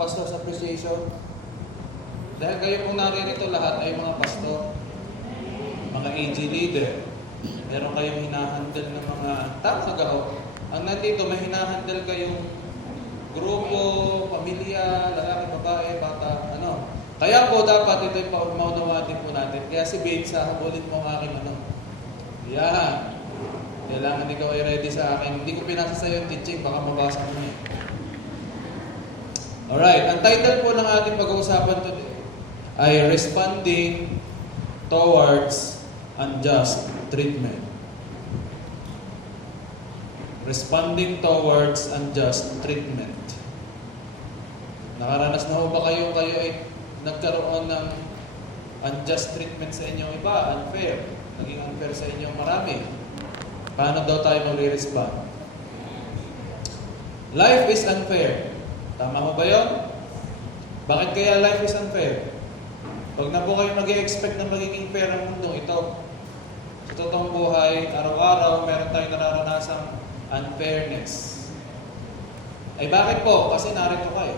Pastor's Appreciation. Dahil kayo pong naririto lahat ay mga pastor, mga AG leader. Meron kayong hinahandle ng mga tama gaho. Ang nandito, may hinahandle kayong grupo, pamilya, lalaki, babae, bata, ano. Kaya po dapat ito'y maunawatin po natin. Kaya si Vince, hahabulin mo ang aking ano. Yan. Kailangan ikaw ay ready sa akin. Hindi ko pinasa sa iyo yung teaching, baka mabasa mo na. Alright, ang title po ng ating pag-uusapan today ay Responding Towards Unjust Treatment. Responding Towards Unjust Treatment. Nakaranas na ho ba kayo ay nagkaroon ng unjust treatment sa inyong iba? Unfair. Naging unfair sa inyong marami. Paano daw tayo mag-respond? Life is unfair. Tama ho ba yun? Bakit kaya life is unfair? Pag na po kayo mag-i-expect na magiging fair ang mundo ito, sa totoong buhay, araw-araw, meron tayong nararanasang unfairness. Ay bakit po? Kasi narito kayo.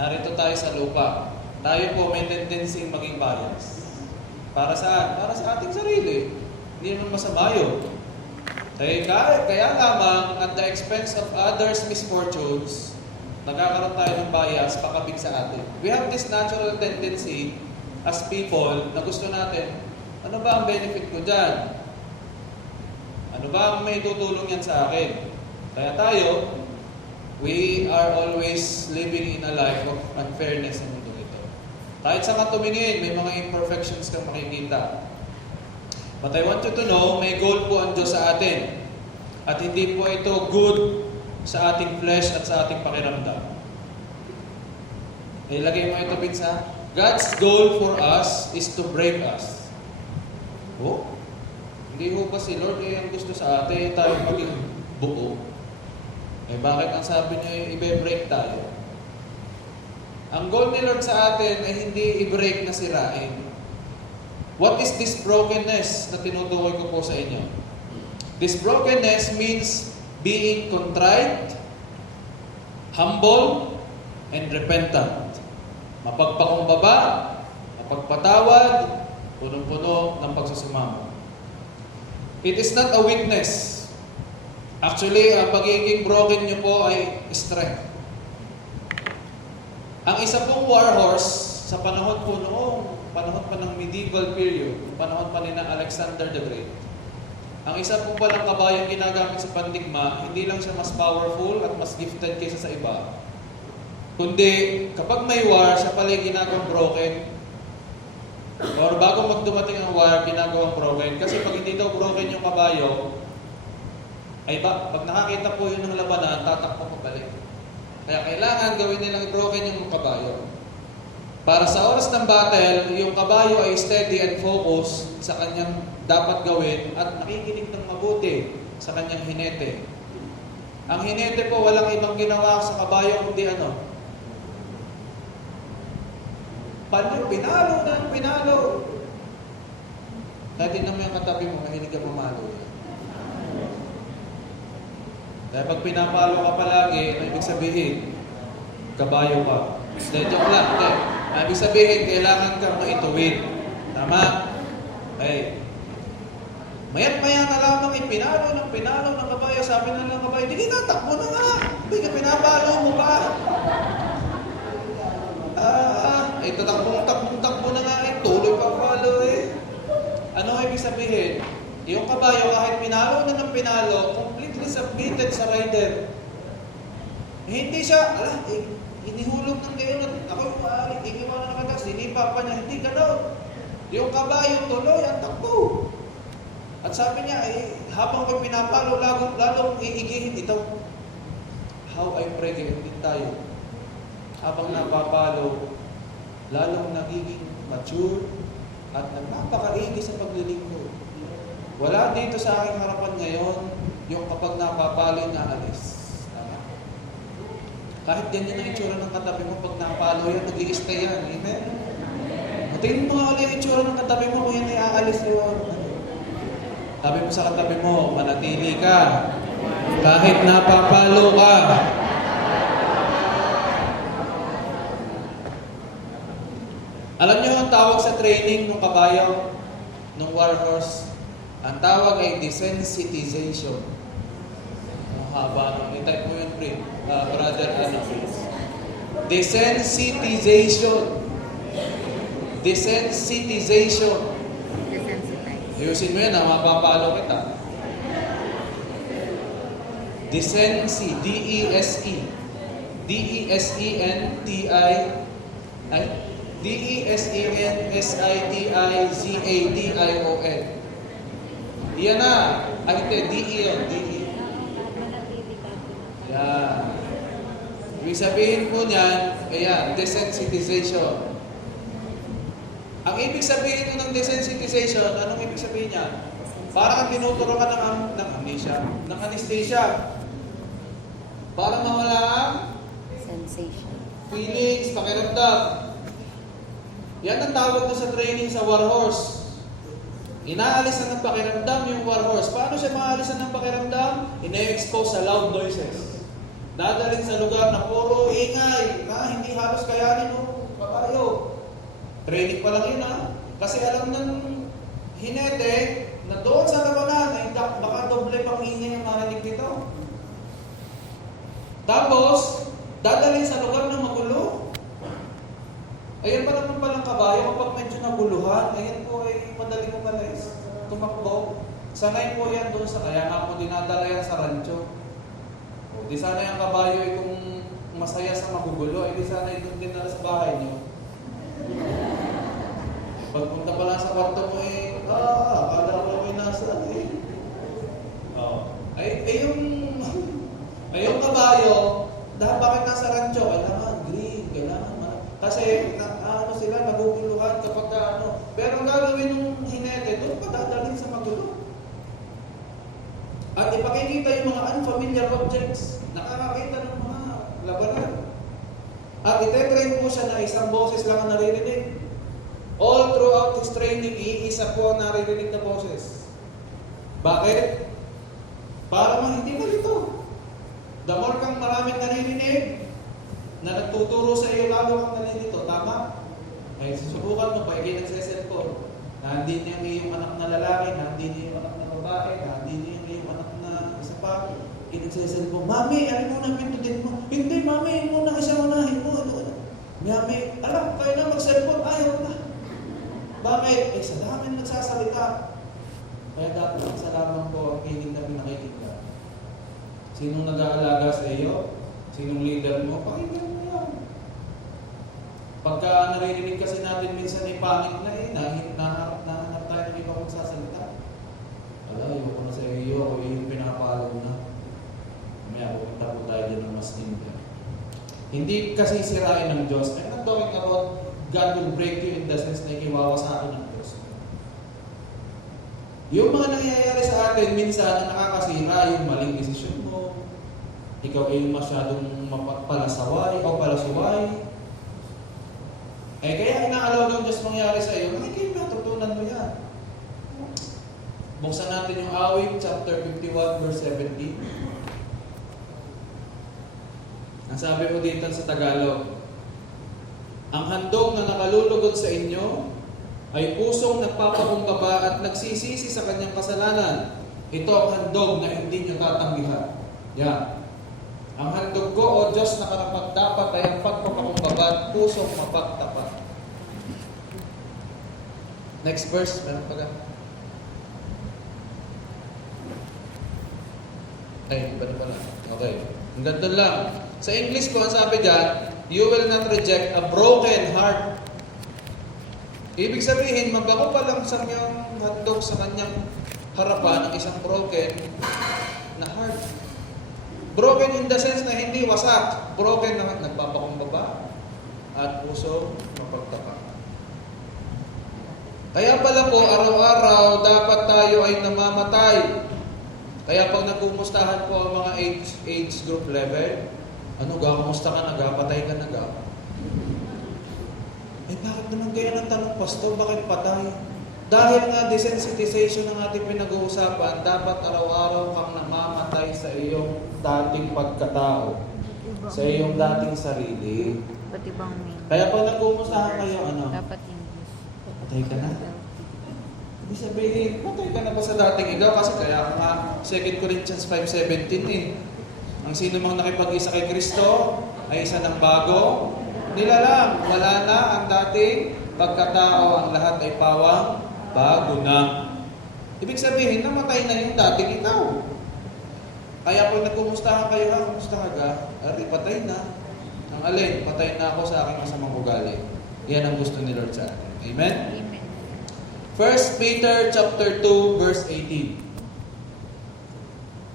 Narito tayo sa lupa. Tayo po may tendency maging bias. Para saan? Para sa ating sarili. Hindi naman masama yun. Kaya lamang at the expense of others' misfortunes, nagkakaroon tayo ng bias pakabig sa atin. We have this natural tendency as people na gusto natin, ano ba ang benefit ko dyan? Ano ba ang may tutulong yan sa akin? Kaya tayo, we are always living in a life of unfairness sa mundo ito. Kahit sa katumingin, may mga imperfections kang makikita. But I want you to know, may goal po ang Diyos sa atin. At hindi po ito good sa ating flesh at sa ating pakiramdam. Ilagay mo ito, Vince, ha? God's goal for us is to break us. Oh? Hindi ho ba si Lord ang gusto sa atin tayo maging buo? Bakit ang sabi niya i-break tayo? Ang goal ni Lord sa atin ay hindi i-break na sirain. What is this brokenness na tinutukoy ko po sa inyo? This brokenness means being contrite, humble, and repentant. Mapagpakumbaba, mapagpatawad, punong-puno ng pagsusumamo. It is not a weakness. Actually, ang pagiging broken nyo po ay strength. Ang isa pong warhorse sa panahon po noong panahon pa ng medieval period, panahon pa ni Alexander the Great, ang isa po palang kabayang ginagamit sa pandigma, hindi lang siya mas powerful at mas gifted kaysa sa iba, kundi kapag may war, siya pala yung ginagawang broken. Or bago magdumating ang war, ginagawang broken. Kasi pag hindi daw broken yung kabayo, ay pag nakakita po yun ng labanan, tatakbo pabalik. Kaya kailangan gawin nilang broken yung kabayo. Para sa oras ng battle, yung kabayo ay steady and focus sa kanyang dapat gawin at nakikinig ng mabuti sa kanyang hinete. Ang hinete po, walang ibang ginawa sa kabayo kundi ano? Pinalo ng pinalo. Dati naman yung katabi mo, mahilig ka mamalo. Dahil pag pinapalo ka palagi, ano ibig sabihin? Kabayo ka. Joke lang. Ibig sabihin, kailangan kang maituwid. Tama? Okay. Mayat-maya na lamang pinalo ng kabayo. Sabi na ng kabayo, hindi na, takbo na nga. Hindi ka pinapalo mo pa. Takbo na nga. Tuloy pa palo eh. Ano ibig sabihin? Yung kabayo, kahit pinalo na ng pinalo, completely submitted sa rider. Hindi siya, inihulog ng gayon. Ako yung maaari, ikiwan na naman, sinipa pa niya, hindi gano'n. Yung kabayo tuloy, ang takbo. At sabi niya, habang may pinapalo, lalong iigihin ito. How I pray kayo din tayo. Habang napapalo, lalong nagiging mature at napakaigi sa paglilingkod. Wala dito sa aking harapan ngayon yung kapag napapalo na alis. Kahit ganyan ang itsura ng katabi mo, pag napalo yan, nag-i-stay yan. Amen? Tingin mo nga ulit yung itsura ng katabi mo kung yan ay aalis yun. Sabi mo sa katabi mo, manatili ka. Kahit napapalo ka. Alam niyo ang tawag sa training ng kabayo, ng war horse? Ang tawag ay desensitization. Ang haba nung i-type mo yun, brother, ano? Desensitization. Desensitization. Desensitize. Ayusin mo yan, mapapalo kita. Desensi, D-E-S-E. D-E-S-E-N-T-I, ay, D-E-S-E-N-S-I-T-I-Z-A-D-I-O-N. Yan na. Ay, hindi, D-E yun, D-E. Yan. Ibig sabihin po niyan, ayan, desensitization. Ang ibig sabihin ng desensitization, anong ibig sabihin niya? Parang tinuturo ka ng amnesia, ng anesthesia. Para mawala ang Sensation. feelings, pakiramdam. Yan ang tawag doon sa training sa war horse. Inaalisan ng pakiramdam yung war horse. Paano siya maalisan ng pakiramdam? Ina-expose sa loud noises. Dadalhin sa lugar na puro ingay, na hindi halos kayanin o kabayo. Training pa lang yun ha. Kasi alam ng hinete na doon sa labanan ay baka doble pang ingay ang marinig nito. Tapos, dadalhin sa lugar na magulo. Ayan pa naman palang kabayo, kapag medyo naguluhan, ayan po ay madali mo palis, tumakbo. Sanay po yan doon sa, kaya nga po dinadala yan sa rancho. O, di sana yung kabayo ay kung masaya sa magugulo, ay di sana doon din nala sa bahay niyo. Pagpunta pa lang sa kwarto mo eh, akala ko may nasa eh. Oh. Ay yung kabayo, dahil bakit nasa rancho, kailangan green, kailangan kasi ano sila, naguguluhan kapag ano. Pero ang gagawin ng hinete, doon pa dadalhin sa magulo. At ipakikita yung mga unfamiliar objects, nakakakita ng mga labanan. At itetrain po siya na isang boses lang ang naririnig. All throughout his training, iisa po ang naririnig na boses. Bakit? Para hindi malito. The more kang maraming naririnig, na nagtuturo sa iyo, lalo kang nalilito. Tama? Ay, susubukan mo, pag ikay nagsiselfone, na hindi niya yung anak na lalaki, na hindi niya yung anak na babae, na hindi niya yung anak na isa pa, ikay Mami, alin mo na pintutin mo? Hindi, Mami, yun muna isa unahin mo. Mami, alam, kayo na mag-cellphone, ayaw na. Bakit? Eh, sa dami nagsasalita. Kaya dapat sa lamang po ang hiling na pinakikita. Sinong nag-aalaga sa iyo? Sinong leader mo? Pakinggan mo yan. Pagka naririnig kasi natin minsan ay pangit na nahanap tayo ng iba kong sasalita. Ala, ayoko na sa iyo, ako yung pinapalaw na. Mamaya, pupunta po tayo dyan ng mas ninja. Hindi kasi sirain ng Diyos. I'm not talking about God will break you in the sense na ikiwawasakin ng Diyos. Yung mga nangyayari sa atin, minsan na nakakasira yung maling desisyon mo. Ikaw ay masyadong palasaway o palasuway. Eh kaya inaalaw ng Diyos mangyari sa iyo, nakikita natutunan mo yan. Buksan natin yung awit, chapter 51, verse 17. Ang sabi mo dito sa Tagalog, ang handog na nakalulugod sa inyo ay pusong nagpapakumbaba at nagsisisi sa kanyang kasalanan. Ito ang handog na hindi nyo tatanggihan. Yan. Ang handog ko, O Diyos na karapat-dapat ay ang pagpapakumbaba at pusong mapagtapat. Next verse. Meron pa ka? Ay, iba na pala. Okay. Ang ganito lang. Sa English po, ang sabi dyan, you will not reject a broken heart. Ibig sabihin, mabago pa lang sa kanyang handog sa kanyang harapan ng isang broken na heart. Broken in the sense na hindi wasak. Broken na nagpapakumbaba at puso mapagtapat. Kaya pala po, araw-araw dapat tayo ay namamatay. Kaya pag nagkumustahan po ang mga age group level, ano, kumusta ka na, patay ka na, eh bakit naman kaya ng tanong, Pastor, bakit patay? Dahil nga desensitization ng ating pinag-uusapan, dapat araw-araw kang namamatay sa iyong dating pagkatao, sa iyong dating sarili. Pati bang Kaya pag nagkumustahan kayo, ano? dapat Patay ka na. Hindi sabihin, patay ka na pa sa dating ikaw kasi kaya nga 2 Corinthians 5:17 eh. Ang sino mang nakipag-isa kay Kristo ay isa ng bago. Nilalang, wala na ang dating pagkatao, ang lahat ay pawang bago na. Ibig sabihin, namatay na yung dating ikaw. Kaya kung nagkumustahan kayo, kumusta ka ga? Ari, patay na. Ang alin, patay na ako sa aking masamang ugali. Yan ang gusto ni Lord sa atin. Amen? Amen. 1 Peter chapter 2, verse 18.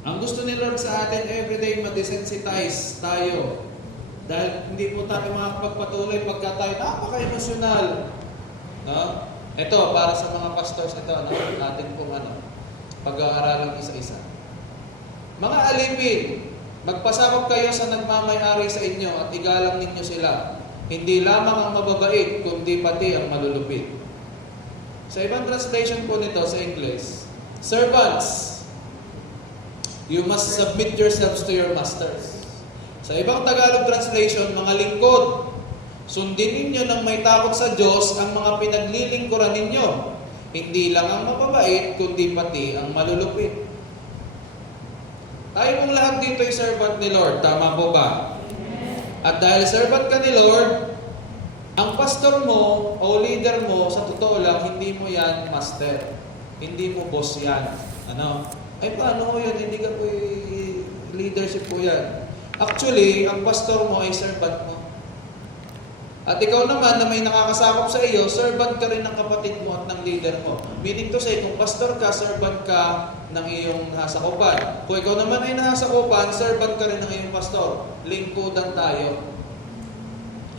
Ang gusto ni Lord sa atin, everyday ma-desensitize tayo. Dahil hindi po tayo makapagpatuloy pagka tayo napaka-emosyonal. No? Ito, para sa mga pastors, ito, atin pong pag-aaralan isa-isa. Mga alipin, magpasakop kayo sa nagmamay-ari sa inyo at igalang ninyo sila. Hindi lamang ang mababait, kundi pati ang malulupit. Sa ibang translation po nito sa English, servants, you must submit yourselves to your masters. Sa ibang Tagalog translation, mga lingkod, sundin ninyo ng may takot sa Diyos ang mga pinaglilingkuran ninyo. Hindi lang ang mababait, kundi pati ang malulupit. Tayo pong lahat dito ay servant ni Lord. Tama po ba? At dahil servant ka ni Lord, ang pastor mo o leader mo, sa totoo lang, hindi mo yan master. Hindi mo boss yan. Ay paano yun? Hindi ka po leadership po yan. Actually, ang pastor mo ay servant mo. At ikaw naman na may nakakasakop sa iyo, servant ka rin ng kapatid mo at ng leader mo. Meaning to say, kung pastor ka, servant ka ng iyong nasakupan. Kung ikaw naman ay nasakupan, servant ka rin ng iyong pastor. Lingkudan tayo.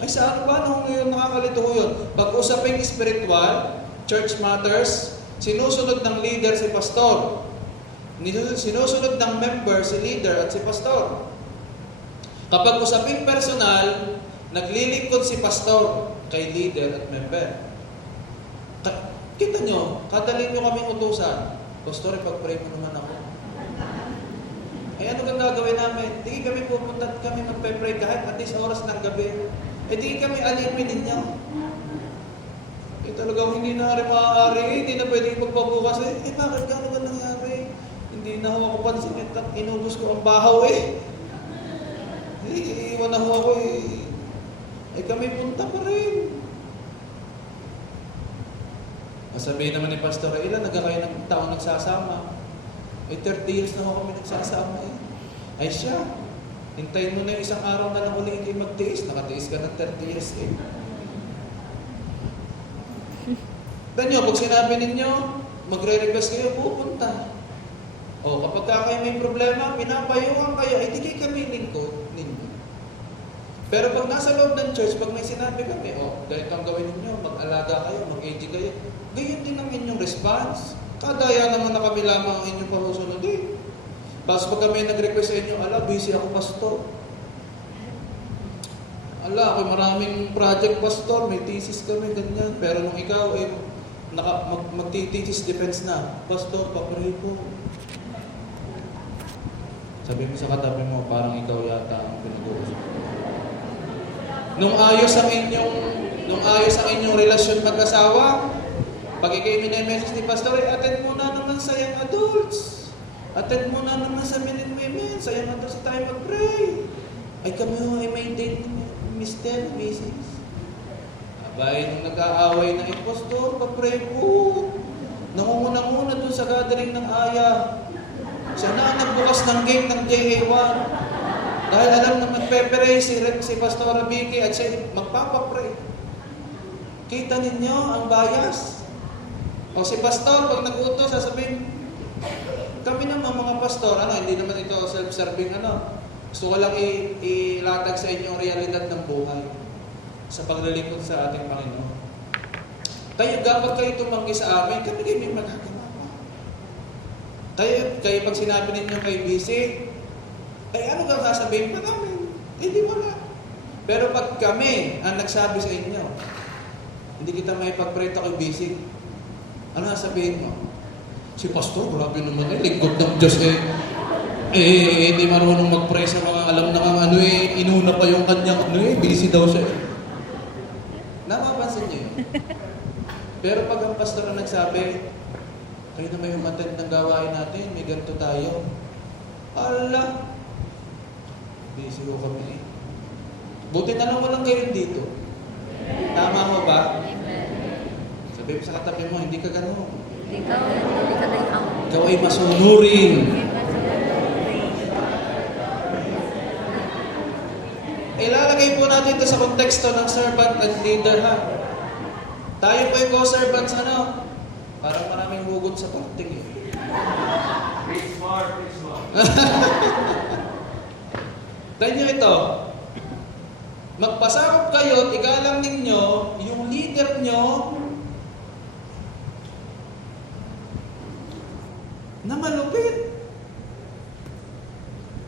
Ay saan ba? Nung ngayon nakakalito yun? Pag-usaping spiritual, church matters, sinusunod ng leader si pastor. Sinusunod ng member si leader at si pastor. Kapag usaping personal, naglilingkod si pastor kay leader at member. Kita nyo, kadaling nyo kaming utusan. Pastor, ipag-pray mo naman ako. Ay ano kang gagawin namin? Di kami pupunta kami magpe-pray kahit at least oras ng gabi. Di kami alipin ninyo. Talagang hindi na rin maaari. Hindi na pwede ipagpabukas. Bakit gano'n ba nangyari? Hindi na ako pansin. Inubos ko ang bahaw iiwan na ako ay kami punta pa rin. Sabihin naman ni Pastor, ilan nagkakayo ng taon nagsasama? 30 years na ako kami nagsasama Ay siya, hintayin mo na isang araw na lang uli hindi magtiis. Nakatiis ka ng 30 years Danyo, pag sinabi ninyo, magre-request kayo, pupunta. Kapag kayo may problema, pinapayuhan kayo, di kayo kami lingkod ninyo. Pero pag nasa loob ng church, pag may sinabi kami, ganito ang gawin ninyo, mag-alaga kayo, mag-AG kayo, gayon din ang inyong response. Kadaya naman na kami lamang ang inyong pamusunod Tapos pag kami nag-request sa inyo, busy ako, pastor. Ako maraming project, pastor, may thesis kami, ganyan. Pero nung ikaw, magti-thesis defense na, pastor, papray po. Sabi mo sa katabi mo, parang ikaw yata ang pinag-uusap. Nung ayos ang inyong relasyon mag-asawa, pag ikay mini-message ni pastor, attend mo na naman sa young adults. Attend mo na naman sa men and women. Sa young adults tayo mag-pray. Ay kami ay maintain Mr. Mrs. Abay, nung nag-aaway na pastor, pag-pray po. Nangunguna-nguna dun sa gathering ng aya. Siya na nagbukas ng gate ng JA1. Dahil alam na magpe-pray si Pastor Vicky at siya magpapapray. Kita ninyo ang bias? Si Pastor, pag nag-utos, sasabihin, kami naman mga pastor, hindi naman ito self-serving, gusto ko lang ilatag sa inyo ang realidad ng buhay sa paglilingkod sa ating Panginoon. Kaya dapat kayo tumanggi sa amin, kami kayo may magagawa. Kaya pag sinabi ninyo kay busy, ano kang sasabihin pa namin? Hindi wala. Pero pag kami ang nagsabi sa inyo, hindi kita may pag-pray kay busy, ano sasabihin mo? Si Pastor, grabe naman lingkod ng Diyos hindi marunong mag-pray sa mga alam na inuna pa yung kanyang busy daw siya. Napapansin niyo yun? Pero pag ang pastor ang nagsabi, kayo na may umattend ng gawain natin, may ganito tayo. Ala, busy ko kami. Buti na lang walang kayo dito. Tama mo ba? Sabi mo sa katabi mo, hindi ka gano'n. Ikaw, hindi ka ganyan. Ikaw ay masunurin. Ilalagay po natin ito sa konteksto ng servant and leader, ha? Tayo po yung co-servants, ano? Parang maraming hugot sa parting, eh. Preach more, preach more. Dahil nyo ito, magpasakop kayo at igalang ninyo yung leader nyo na malupit.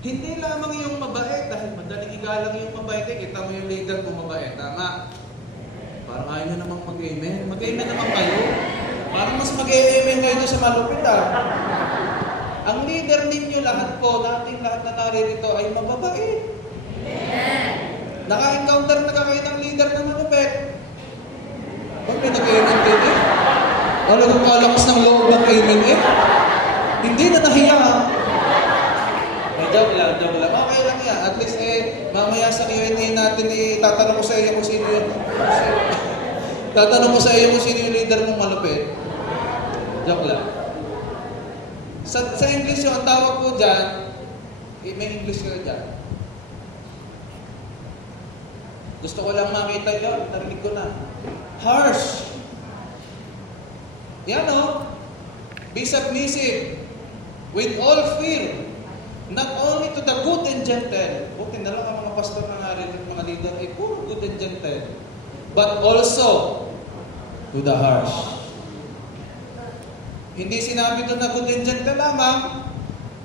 Hindi lamang yung mabait, dahil madaling igalang yung mabait, eh, kita mo yung leader mo mabait, tama? Parang ayaw nyo namang mag-amen. Mag-amen naman kayo. Parang mas mag-amen kayo sa malupit, ah. Ang leader ninyo lahat po, nating lahat na naririto ay mababait. Naka-encounter na kayo ng leader na malupit. Ba't may nag-amen din, eh? Wala kong kalakas ng loob ng amen, eh. Hindi na nahiya. Joke lang, joke lang. Okay lang yan. At least, mamaya sa Q&A natin, tatanong ko sa iyo kung sino yung... tatanong ko sa iyo kung sino yung leader mong malupit. Joke lang. Sa English yung tawag po dyan, may English ka dyan. Gusto ko lang makita yun, narinig ko na. Harsh. Yan o. Be submissive. With all fear. Not only to the good and gentle. Buti na lang ang mga pastor na narin at mga leader ay puro good and gentle. But also to the harsh. Hindi sinabi doon na good and gentle lamang.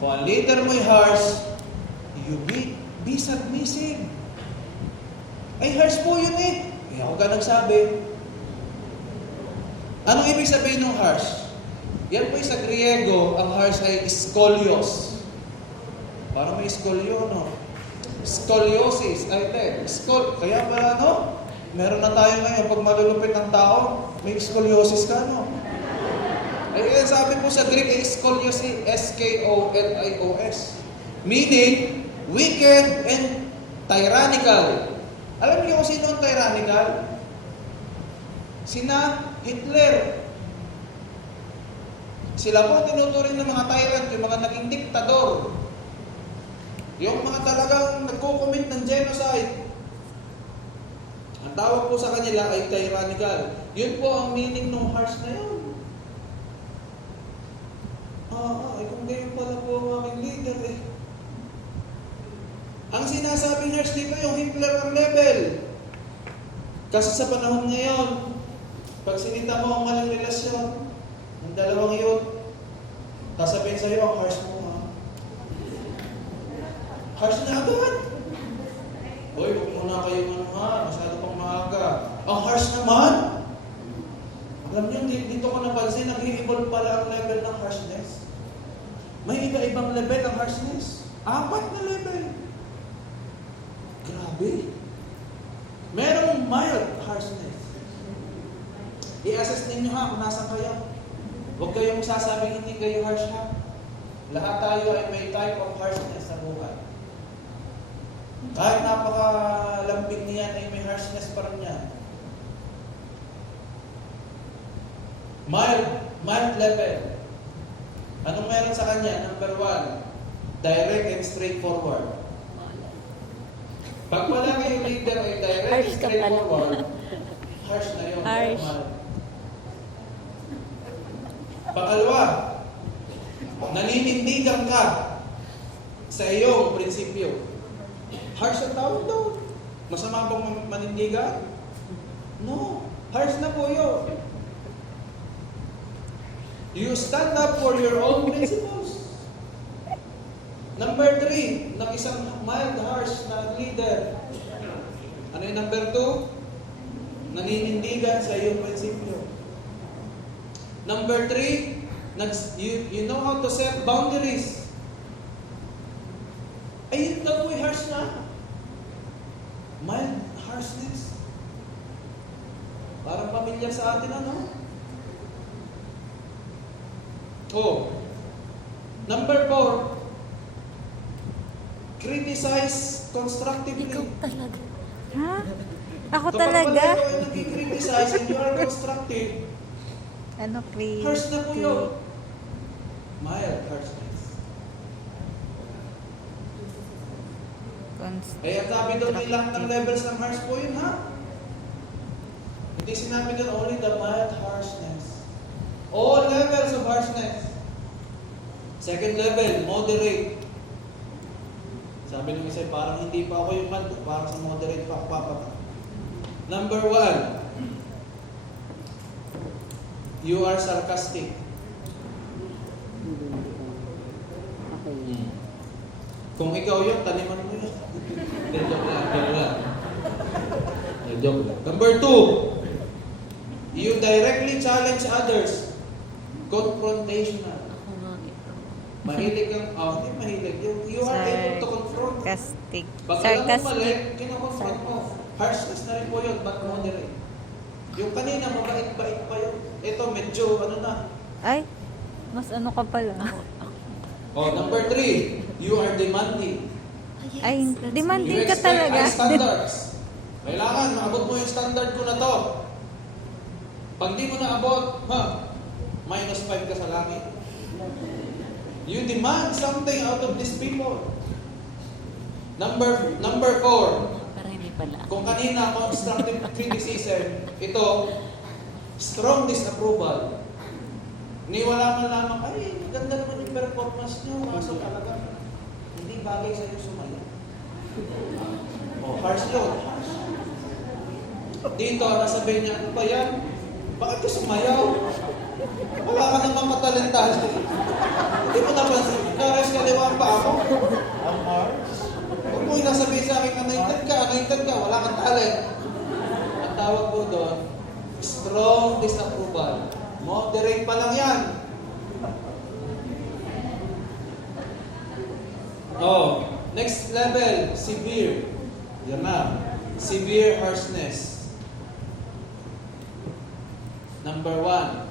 Kung ang leader mo'y harsh, you be submissive. Ay, harsh po yun, eh. Kaya ako ka nagsabi. Anong ibig sabihin ng harsh? Yan po sa Griego, ang harsh ay skolios. Parang may skolyo, no? Scoliosis. Ay, kaya pala, no? Meron na tayo ngayon, pag malulupit ng tao, may scoliosis ka, no? Ay, sabi po sa Greek, ay scoliosis, S-K-O-L-I-O-S. Meaning, wicked and tyrannical. Alam niyo kung sino ang tyrannical? Sina Hitler. Sila po tinuturing ng mga tyrant, yung mga naging diktador. Yung mga talagang nagko-commit ng genocide. Ang tawag po sa kanila ay tyrannical. Yun po ang meaning ng harsh na yun. Kung gayon pala po ang aming leader, eh. Ang sinasabing harsh dito yung Hitler ang level. Kasi sa panahon ngayon, pag sinita mo ang maling relasyon ng dalawang yun, sasabihin sa'yo ang harsh mo, ha? Harsh na agad. Hoy, huwag muna kayo masyado pang maaga. Ang harsh naman. Alam niyo, dito ko napansin, nag-i-evolve pala ang level ng harshness. May iba-ibang level ang harshness. 4 na level. Grabe. Merong mild harshness. I-assess ninyo, ha, kung nasa kayo. Huwag kayong sasabing hindi kayo harsh, ha. Lahat tayo ay may type of harshness sa buhay. Kahit napakalambing niyan ay may harshness pa rin niya. Mild level. Anong meron sa kanya? Number 1, direct and straightforward. Pag wala kayong leader ay direct and straightforward, harsh na yun. Harsh. Pangalawa, naninindigan ka sa iyong prinsipyo. Harsh ang tawag doon. Masama bang manindigan? No. Harsh na po yun. You stand up for your own principles. Number 3, ng isang mild, harsh na leader. Ano yung number 2? Naninindigan sa iyong prinsipyo. Number 3, you know how to set boundaries. Ayun na po, harsh na. Mild harshness. Parang pamilya sa atin, ano? Oh. Number 4, criticize constructively. Ikaw talaga. Ha? Ako Kapag talaga? pala ikaw ay nag-criticize and you are constructive, Ano, Chris? harsh na po yun. Mild harshness. Eh, ang sabi doon may lahat ng levels ng harsh po yun, ha? Hindi sinabi doon only the mild harshness. All levels of harshness. Second level, moderate. Sabi ng isa, parang hindi pa ako yung mild, parang sa moderate pa ako papata. Number 1, you are sarcastic. Kung ikaw yun, taniman mo yun. Joke lang. Joke lang. Number 2, you directly challenge others. Confrontational. Ako nga ito. Mahilig kang, hindi mahilig. You are able to confront. Sarcastic. Pag alam mo mali, Sarcastic. kinakonfront mo. Harshness na rin po yun, but moderate. Yung kanina, mabait-bait pa yun. Ito, medyo, Ay, mas ano ka pala. Number 3, you are demanding. Ay, You demanding ka expect talaga. high standards. Kailangan, maabot mo yung standard ko na to. Pag di mo naabot, minus 5 ka sa langit. You demand something out of these people. Number 4, Pero hindi pala. kung kanina constructive criticism, ito, strong disapproval. Wala man lamang, ay, maganda naman yung performance nyo, kaso talaga, hindi bagay sa'yo sumaya. Harsh yun. Dito, nasabihin niya, ano ba yan? Bakit ka sumayaw? Wala ka namang katalentahan. Hindi mo napansin, kares kaliwa pa ako. Ang harsh. Huwag mo inasabihin sa akin na naintad ka, wala kang talent. Ang tawag po doon, strong disapproval. Moderate pa lang yan. Next level, severe. Yan na. Severe harshness. Number 1,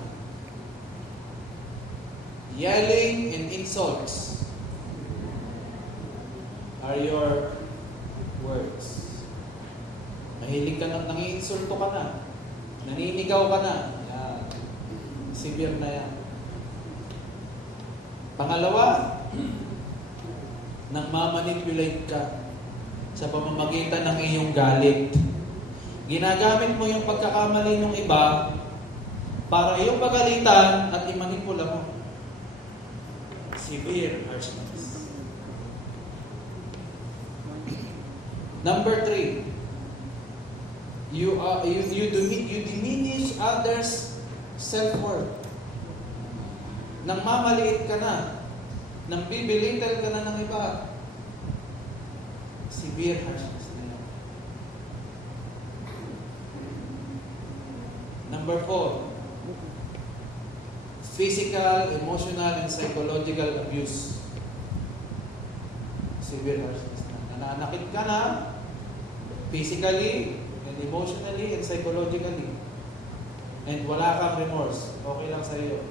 yelling and insults are your words. Mahilig ka na, nangiinsulto ka na. Naninigaw ka na. Yan. Severe na yan. Pangalawa, nagmamanipulate ka sa pamamagitan ng iyong galit. Ginagamit mo yung pagkakamali ng iba para iyong pagalitan at imanipula mo. Severe harshness. Number 3, you diminish others' self-worth. Nang mamaliit ka na, nang bibilitan ka na ng iba, severe harshness na yan. Number 4, physical, emotional, and psychological abuse. Severe harshness na. Nananakit ka na, physically, and emotionally, and psychologically. And wala kang remorse. Okay lang sa iyo.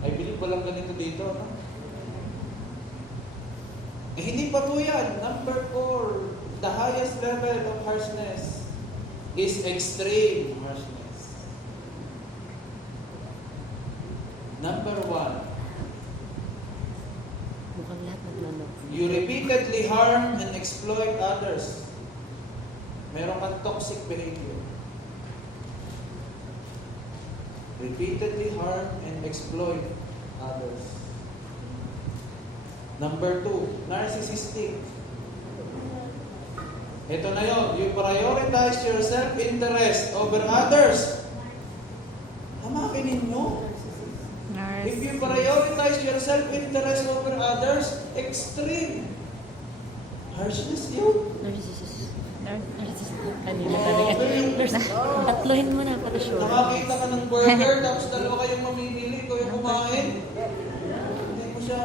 I believe walang ganito dito, no? Hindi pa po yan. Number 4, the highest level of harshness is extreme harshness. Number 1, Mukhang lahat naglalok. you repeatedly harm and exploit others. Meron kang toxic behavior. Repeatedly harm and exploit others. Number 2, narcissistic. Ito na yun. You prioritize your self-interest over others. Hamakin ninyo. If you prioritize your self-interest over others, extreme harshness yun. Narcissist. Kanina. Tatlohin mo na para sure. Nakakita ka ng burger, tapos dalawa kayong mamimili, ikaw yung kumain. Hindi mo siya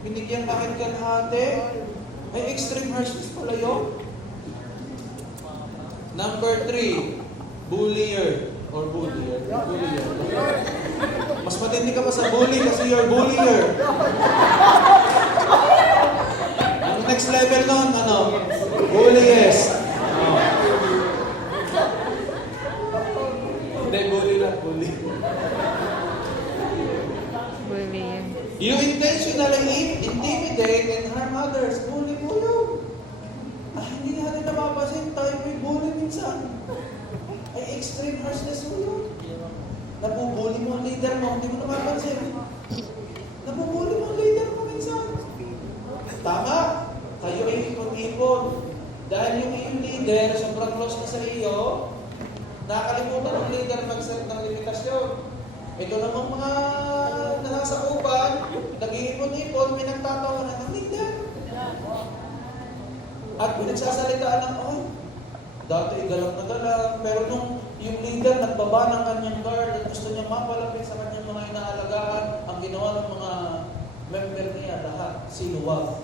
binigyan kahit kalahati. Ay, extreme harshness pala yun. Number 3, bullier. Or bullier? Bullier. Mas matindi ka pa sa bully kasi you're bullier. Ang next level nun, ano? Bulliest. Oh. Hindi, bully lang, bully. Bully yun. You intentionally intimidate and harm others. Bully po yun. Hindi natin napapasin tayo may bully minsan. Ay, extreme harshness mo yun. Nabubuli mo ang leader mo, hindi mo napapansin. Nabubuli mo ang leader mo minsan. Tama, kayo ay ipon-ipon. Dahil yung iyong leader, sobrang close na sa iyo, nakakalimutan ng leader mag-set ng limitasyon. Ito namang mga nasasakupan, nag-iipon-ipon, pinagtatawanan ng leader. At pinagsasalitaan ng, dati galang na galang, pero nung yung leader nagbaba ng kanyang guard at gusto niya mapalapit sa kanyang mga inaalagaan, ang ginawa ng mga member niya lahat, sinuwag.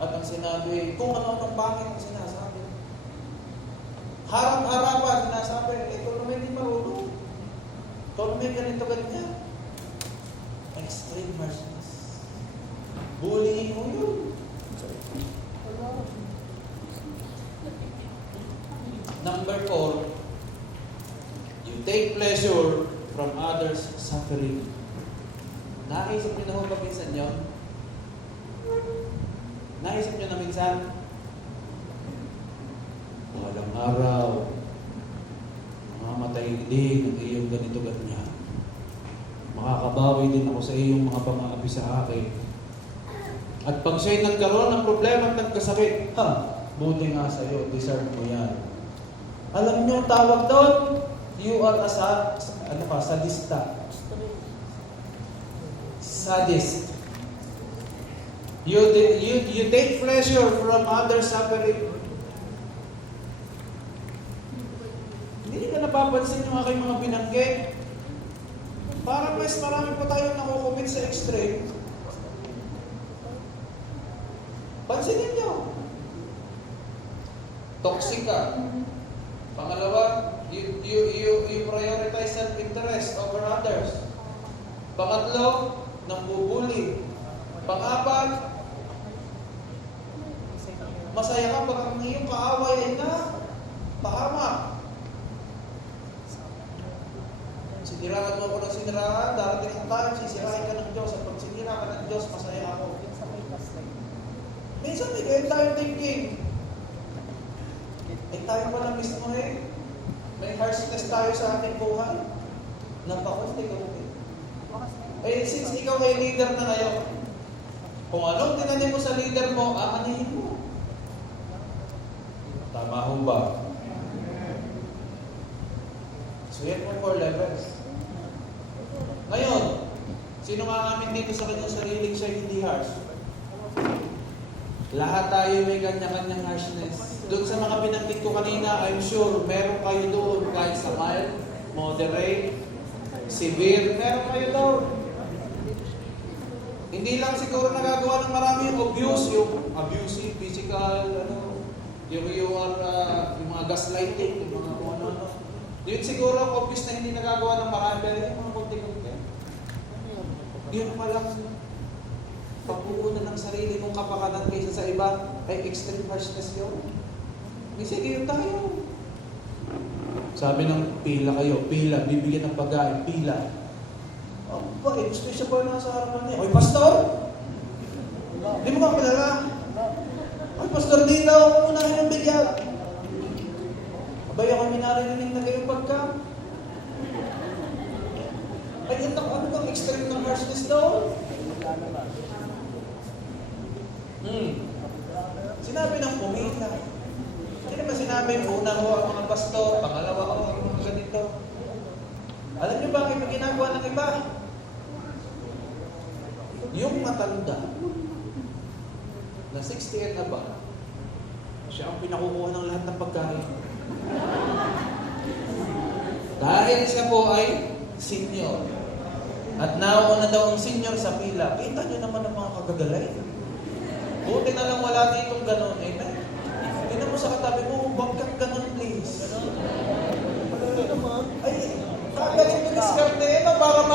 At ang sinabi, kung ano ang pangit ang sinasabi. Harap-harapan sinasabi, ito naman hindi marunong. Ito naman ganito ganyan. Extreme harshness. Bullying mo yun. Number 4, you take pleasure from others' suffering. Naisip niyo na ho ba minsan yun? Naisip niyo na minsan? Walang araw, mamamatay din ang iyong ganito ganyan. Makakabawi din ako sa iyong mga pang-aapi sa akin. At pag siya'y nagkaroon ng problema at nagkasakit, buti nga sa'yo, deserve mo yan. Alam niyo, tawag doon, you are a sadista. Sadist. You take pleasure from others' suffering. Hindi ka napapansin yung aking mga binanggit. Parang mas marami pa tayong nakukumit sa extreme. Pansinin niyo. Toxic ka. Pangalawa, you prioritize self-interest over others. Pangatlo, nambubuli. Pang-apat, masaya ka pag ang iyong kaaway ay pahamak. Siniraan mo ako ng siniraan, darating ang time, sisirain ka ng Diyos. At pag sinira ka ng Diyos, masaya ako. Minsan, may ganyan tayo thinking. Tayo pala mismo may harshness tayo sa ating buhay. Napakunti ka rin. Since ikaw ay leader na ngayon, kung anong tinanim mo sa leader mo, aanihin mo. Tama ho ba? So yan po 4 levels. Ngayon, sino nga amin dito sa kanyang sariling siya hindi harsh? Lahat tayo may kanya-kanyang harshness. Doon sa mga binanggit ko kanina, I'm sure meron kayo doon kahit sa mild, moderate, severe, meron kayo doon. Hindi lang siguro nagagawa ng marami yung abuse, yung abusive, physical, yung mga gaslighting, yung mga ano. Yun siguro obvious na hindi nagagawa ng marami, pero yung mga konti-konti. Yun palang pagpupunan ng sarili mong kapakanan kaysa sa iba ay extreme harshness yun. Sige yun tayo. Sabi ng pila kayo, pila, bibigyan ng pagkain, pila. Bakit? Gusto siya ba nasa harapan niya? Oy, pastor! Hindi mo ka kilala? Oy, pastor, di daw unahin ang bigyan. Abay, ako minarinig na kayong pagka. Ay, ano bang extreme ng harshness daw? Sinabi ng pumila. Hindi naman sinabi, una ho ang mga pastor, pangalawa ho ang mga ganito. Alam niyo bakit ang ginagawa ng iba? Yung matanda na 60 and above, siya ang pinakukuha ng lahat ng pagkain. Dahil siya po ay senior. At nauna daw ang senior sa pila. Kita niyo naman ang mga kagagalay. Buti na lang wala ditong ganon. Amen. Tingnan mo sa katabi mo, huwag kang ganon please.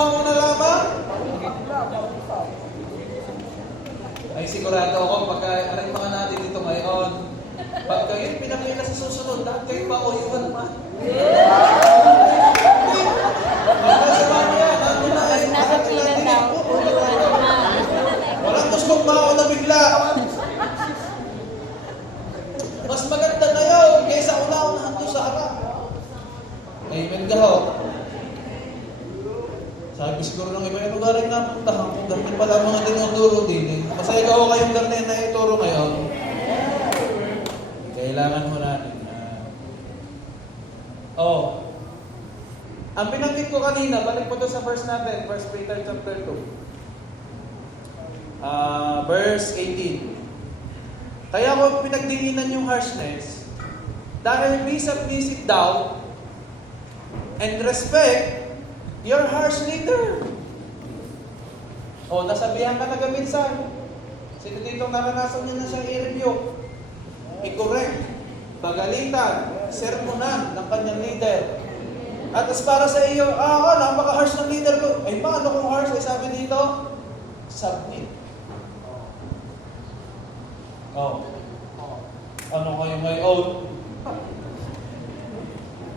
mo na lamang? Ay sigurado ako, pagka aray mga natin dito ngayon, pagka yun pinakita sa susunod, lahat kayo pa o iwan naman. Pagkasama niya, nandun na ay lahat sila din. Walang gustong mao na bigla. Mas maganda na yun kaysa una-unahan doon sa harap. Amen ka ho. Sabi siguro ng iba, ano galing napuntahan ko? Ganyan pala mga tinuturo din eh. Masaya ka ho kayong ganyan na ituro ngayon. Kailangan mo natin. Ang binanggit ko kanina, balik po doon sa verse natin, 1 Peter chapter 2. Verse 18. Kaya ko pinagdiinan yung harshness dahil be submissive thou and respect your harsh leader. Nasabihan ka na gaminsan. Sino dito naranasan niya na siyang i-review? I-correct, pagalitan, sermonan ng kanyang leader. At as para sa iyo, napaka-harsh ng leader ko. Ay paano kung harsh? Ay sabi dito, submit. Ano kayo ngayon?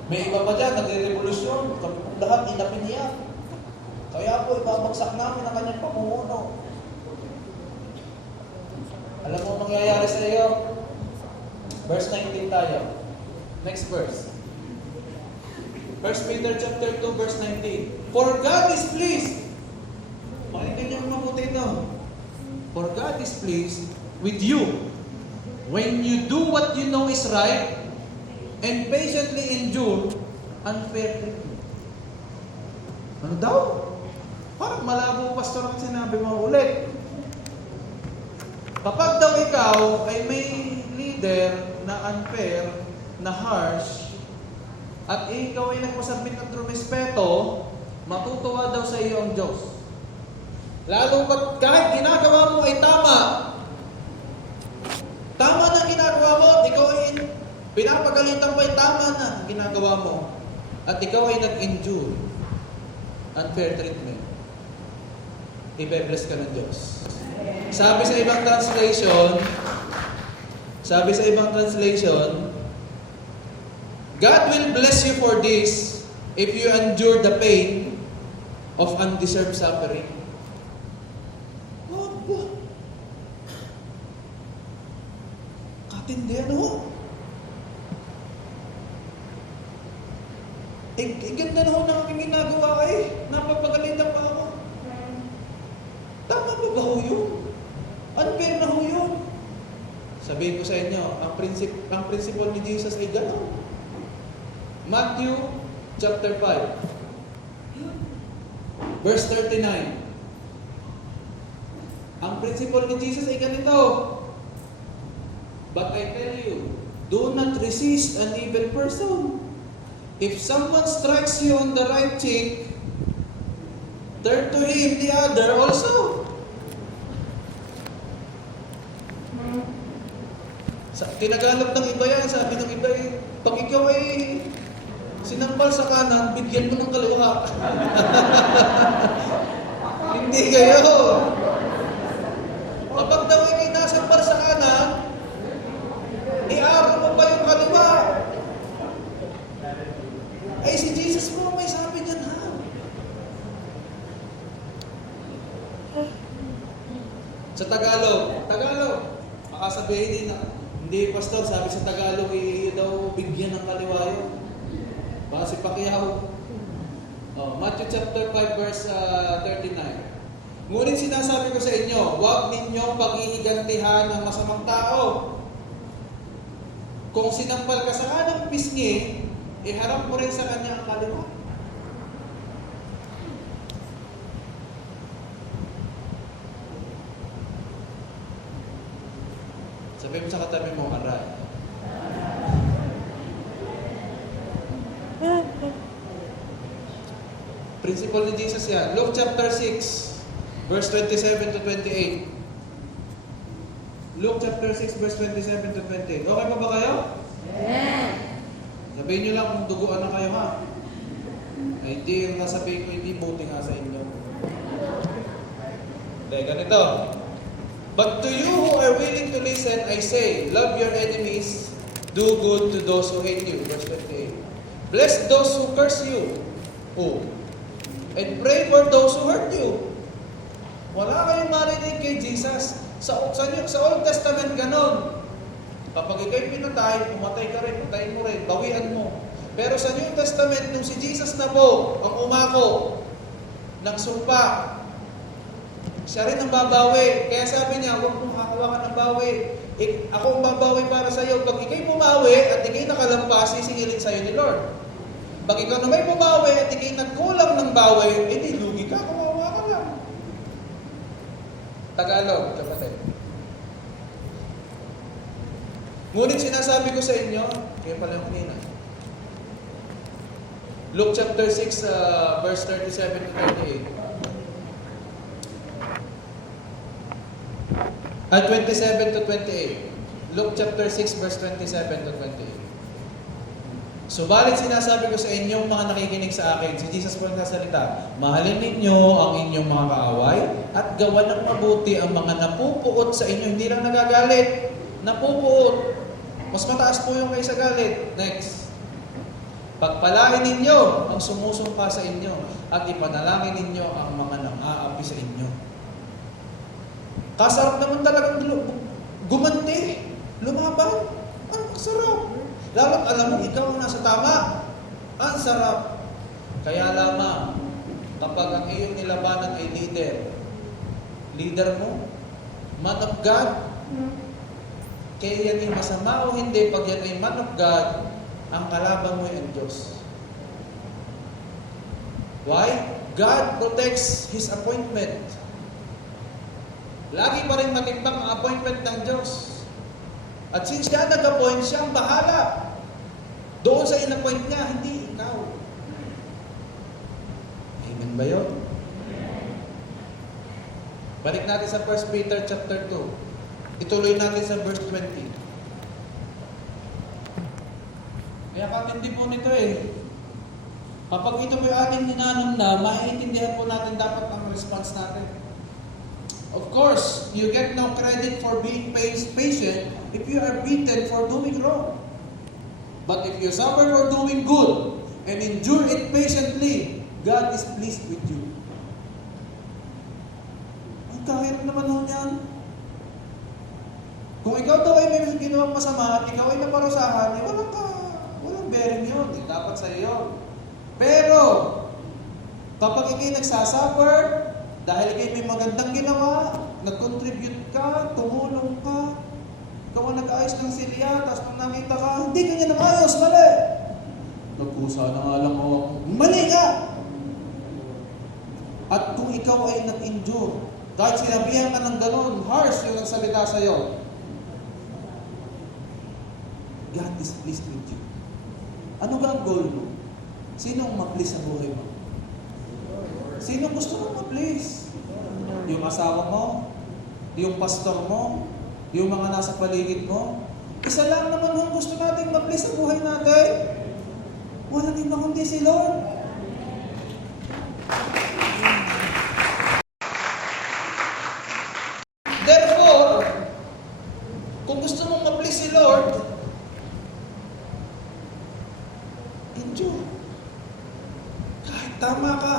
May iba pa dyan, nagre-revolusyon. Kami pong lahat inapiniyak. Kaya po, ibabagsak namin ang kanyang pamumuno. Alam mo mangyayari sa iyo? Verse 19 tayo. Next verse. 1 Peter chapter 2, verse 19. For God is pleased. Pakinggan niyo mabuti ito. For God is pleased with you when you do what you know is right and patiently endure unfair treatment. Ano daw? Parang malabo, pastor, ang sinabi mo ulit. Kapag daw ikaw ay may leader na unfair, na harsh, at ikaw ay nagpasabit ng trumispeto, matutuwa daw sa iyo ang Diyos. Lalo pat kahit ginagawa mo ay tama. Tama na ginagawa mo at ikaw ay pinapagalitan mo ay tama na ginagawa mo. At ikaw ay nag-endure unfair treatment. Ibe-bless ka ng Diyos. Sabi sa ibang translation, God will bless you for this if you endure the pain of undeserved suffering. Katindi ano? Ganda na ho ng aking ginagawa eh. Napapagalitan pa ako. Tama ba ho yun? Unfair na ho yun. Sabihin ko sa inyo, ang principle ni Jesus ay gano'n. Matthew chapter 5 verse 39. Ang principle ni Jesus ay ganito. But I tell you, do not resist an evil person. If someone strikes you on the right cheek, turn to him the other also. Tinagalog ng iba yan, sabi ng iba eh, pag ikaw ay sinampal sa kanan, bigyan mo ng kaliwa. Hindi kayo. Kapag daw ay nasampal sa kanan, iabot mo pa yung kaliwa. Ay si Jesus mo may sabi dyan ha. Sa Tagalog, makasabihin din na, hindi pastor, sabi sa Tagalog, daw bigyan ng kaliwa yun. Baka si Pacquiao. Matthew chapter 5 verse 39. Ngunit sinasabi ko sa inyo, huwag ninyong pag-iigantihan ng masamang tao. Kung sinampal ka sa kanang pisngi, iharap mo rin sa kanya ang kaliwa. Sabi mo sa katabi mo, aray. Principle ni Jesus yan. Luke chapter 6, verse 27 to 28. Luke chapter 6, verse 27 to 28. Okay pa ba kayo? Amen. Sabihin nyo lang kung duguan na kayo ha. Ay, hindi yung nasabihin ko, hindi buti nga sa inyo. Dahil ganito. But to you who are willing to listen, I say, love your enemies, do good to those who hate you. Verse 28. Bless those who curse you. Oh. And pray for those who hurt you. Wala kayong marinig kay Jesus. Sa Old Testament, ganon. Kapag ikaw'y pinatay, pumatay ka rin, patayin mo rin, bawian mo. Pero sa New Testament, nung si Jesus na po ang umako ng sumpa, siya rin ang babawi. Kaya sabi niya, huwag mong hahawakan ng bawi. Ako ang babawi para sa iyo. Pag ikaw'y pumawi at ikaw'y nakalampas, sisingilin sa iyo ni Lord. Pag ikaw na may pumawi at ikaw'y nagkulang ng bawi, di lugi ka, kawawa ka lang. Tagalog, kapatid. Ngunit sinasabi ko sa inyo, kaya pala yung kanina, Luke chapter 6, verse 37 to 38. At 27 to 28. Luke chapter 6, verse 27 to 28. Subalit sinasabi ko sa inyo, mga nakikinig sa akin, si Jesus po ang nasalita, mahalin ninyo ang inyong mga kaaway at gawan ng mabuti ang mga napupuot sa inyo. Hindi lang nagagalit, napupuot. Mas mataas po yung kaysa galit. Next. Pagpalain ninyo ang sumusumpa sa inyo at ipanalangin ninyo ang mga nang-aapi sa inyo. Kasarap naman talagang gumanti, lumaban. Ang sarap. Lalo't alam mo, ikaw ang nasa tama. Ang sarap. Kaya lamang, kapag ang iyong nilabanan ay leader mo, man of God, kaya yan ay masama o hindi, pag yan ay man of God, ang kalaban mo ay ang Diyos. Why? God protects His appointment. Lagi pa rin matimbang ang appointment ng Diyos. At since siya nag-appoint, siya ang bahala. Doon sa in-appoint niya, hindi ikaw. Amen ba yun? Balik natin sa 1 Peter chapter 2. Ituloy natin sa verse 20. Kaya katindi po nito eh. Kapag ito po yung ating ninanong na, maiintindihan po natin dapat ang response natin. Of course, you get no credit for being patient if you are beaten for doing wrong. But if you suffer for doing good and endure it patiently, God is pleased with you. Ang kahirap naman ho niyan. Kung ikaw daw ay may ginawang masama at ikaw ay naparusahan, eh, walang bearing yun. Dapat sa iyo. Pero, kapag ikay nagsasuffer, dahil ikay may magandang ginawa, nag-contribute ka, tumulong ka, ikaw ang nag-ayos ng silya, tapos nung nakita ka, hindi ka niya nag-ayos, mali! Nagkusa na nga lang ako, mali ka! At kung ikaw ay nag-endure, kahit sinabihan ka ng ganun, harsh yung nagsalita sa'yo, God is pleased with you. Ano ba ang goal mo? Sino ang ma-please sa buhay mo? Sino gusto mong ma-please? Yung asawa mo? Yung pastor mo? Yung mga nasa paligid mo? Isa lang naman ang gusto nating ma-please sa buhay natin. Walang iba kundi si Lord. Therefore, kung gusto mong ma-please si Lord, endure. Kahit tama ka.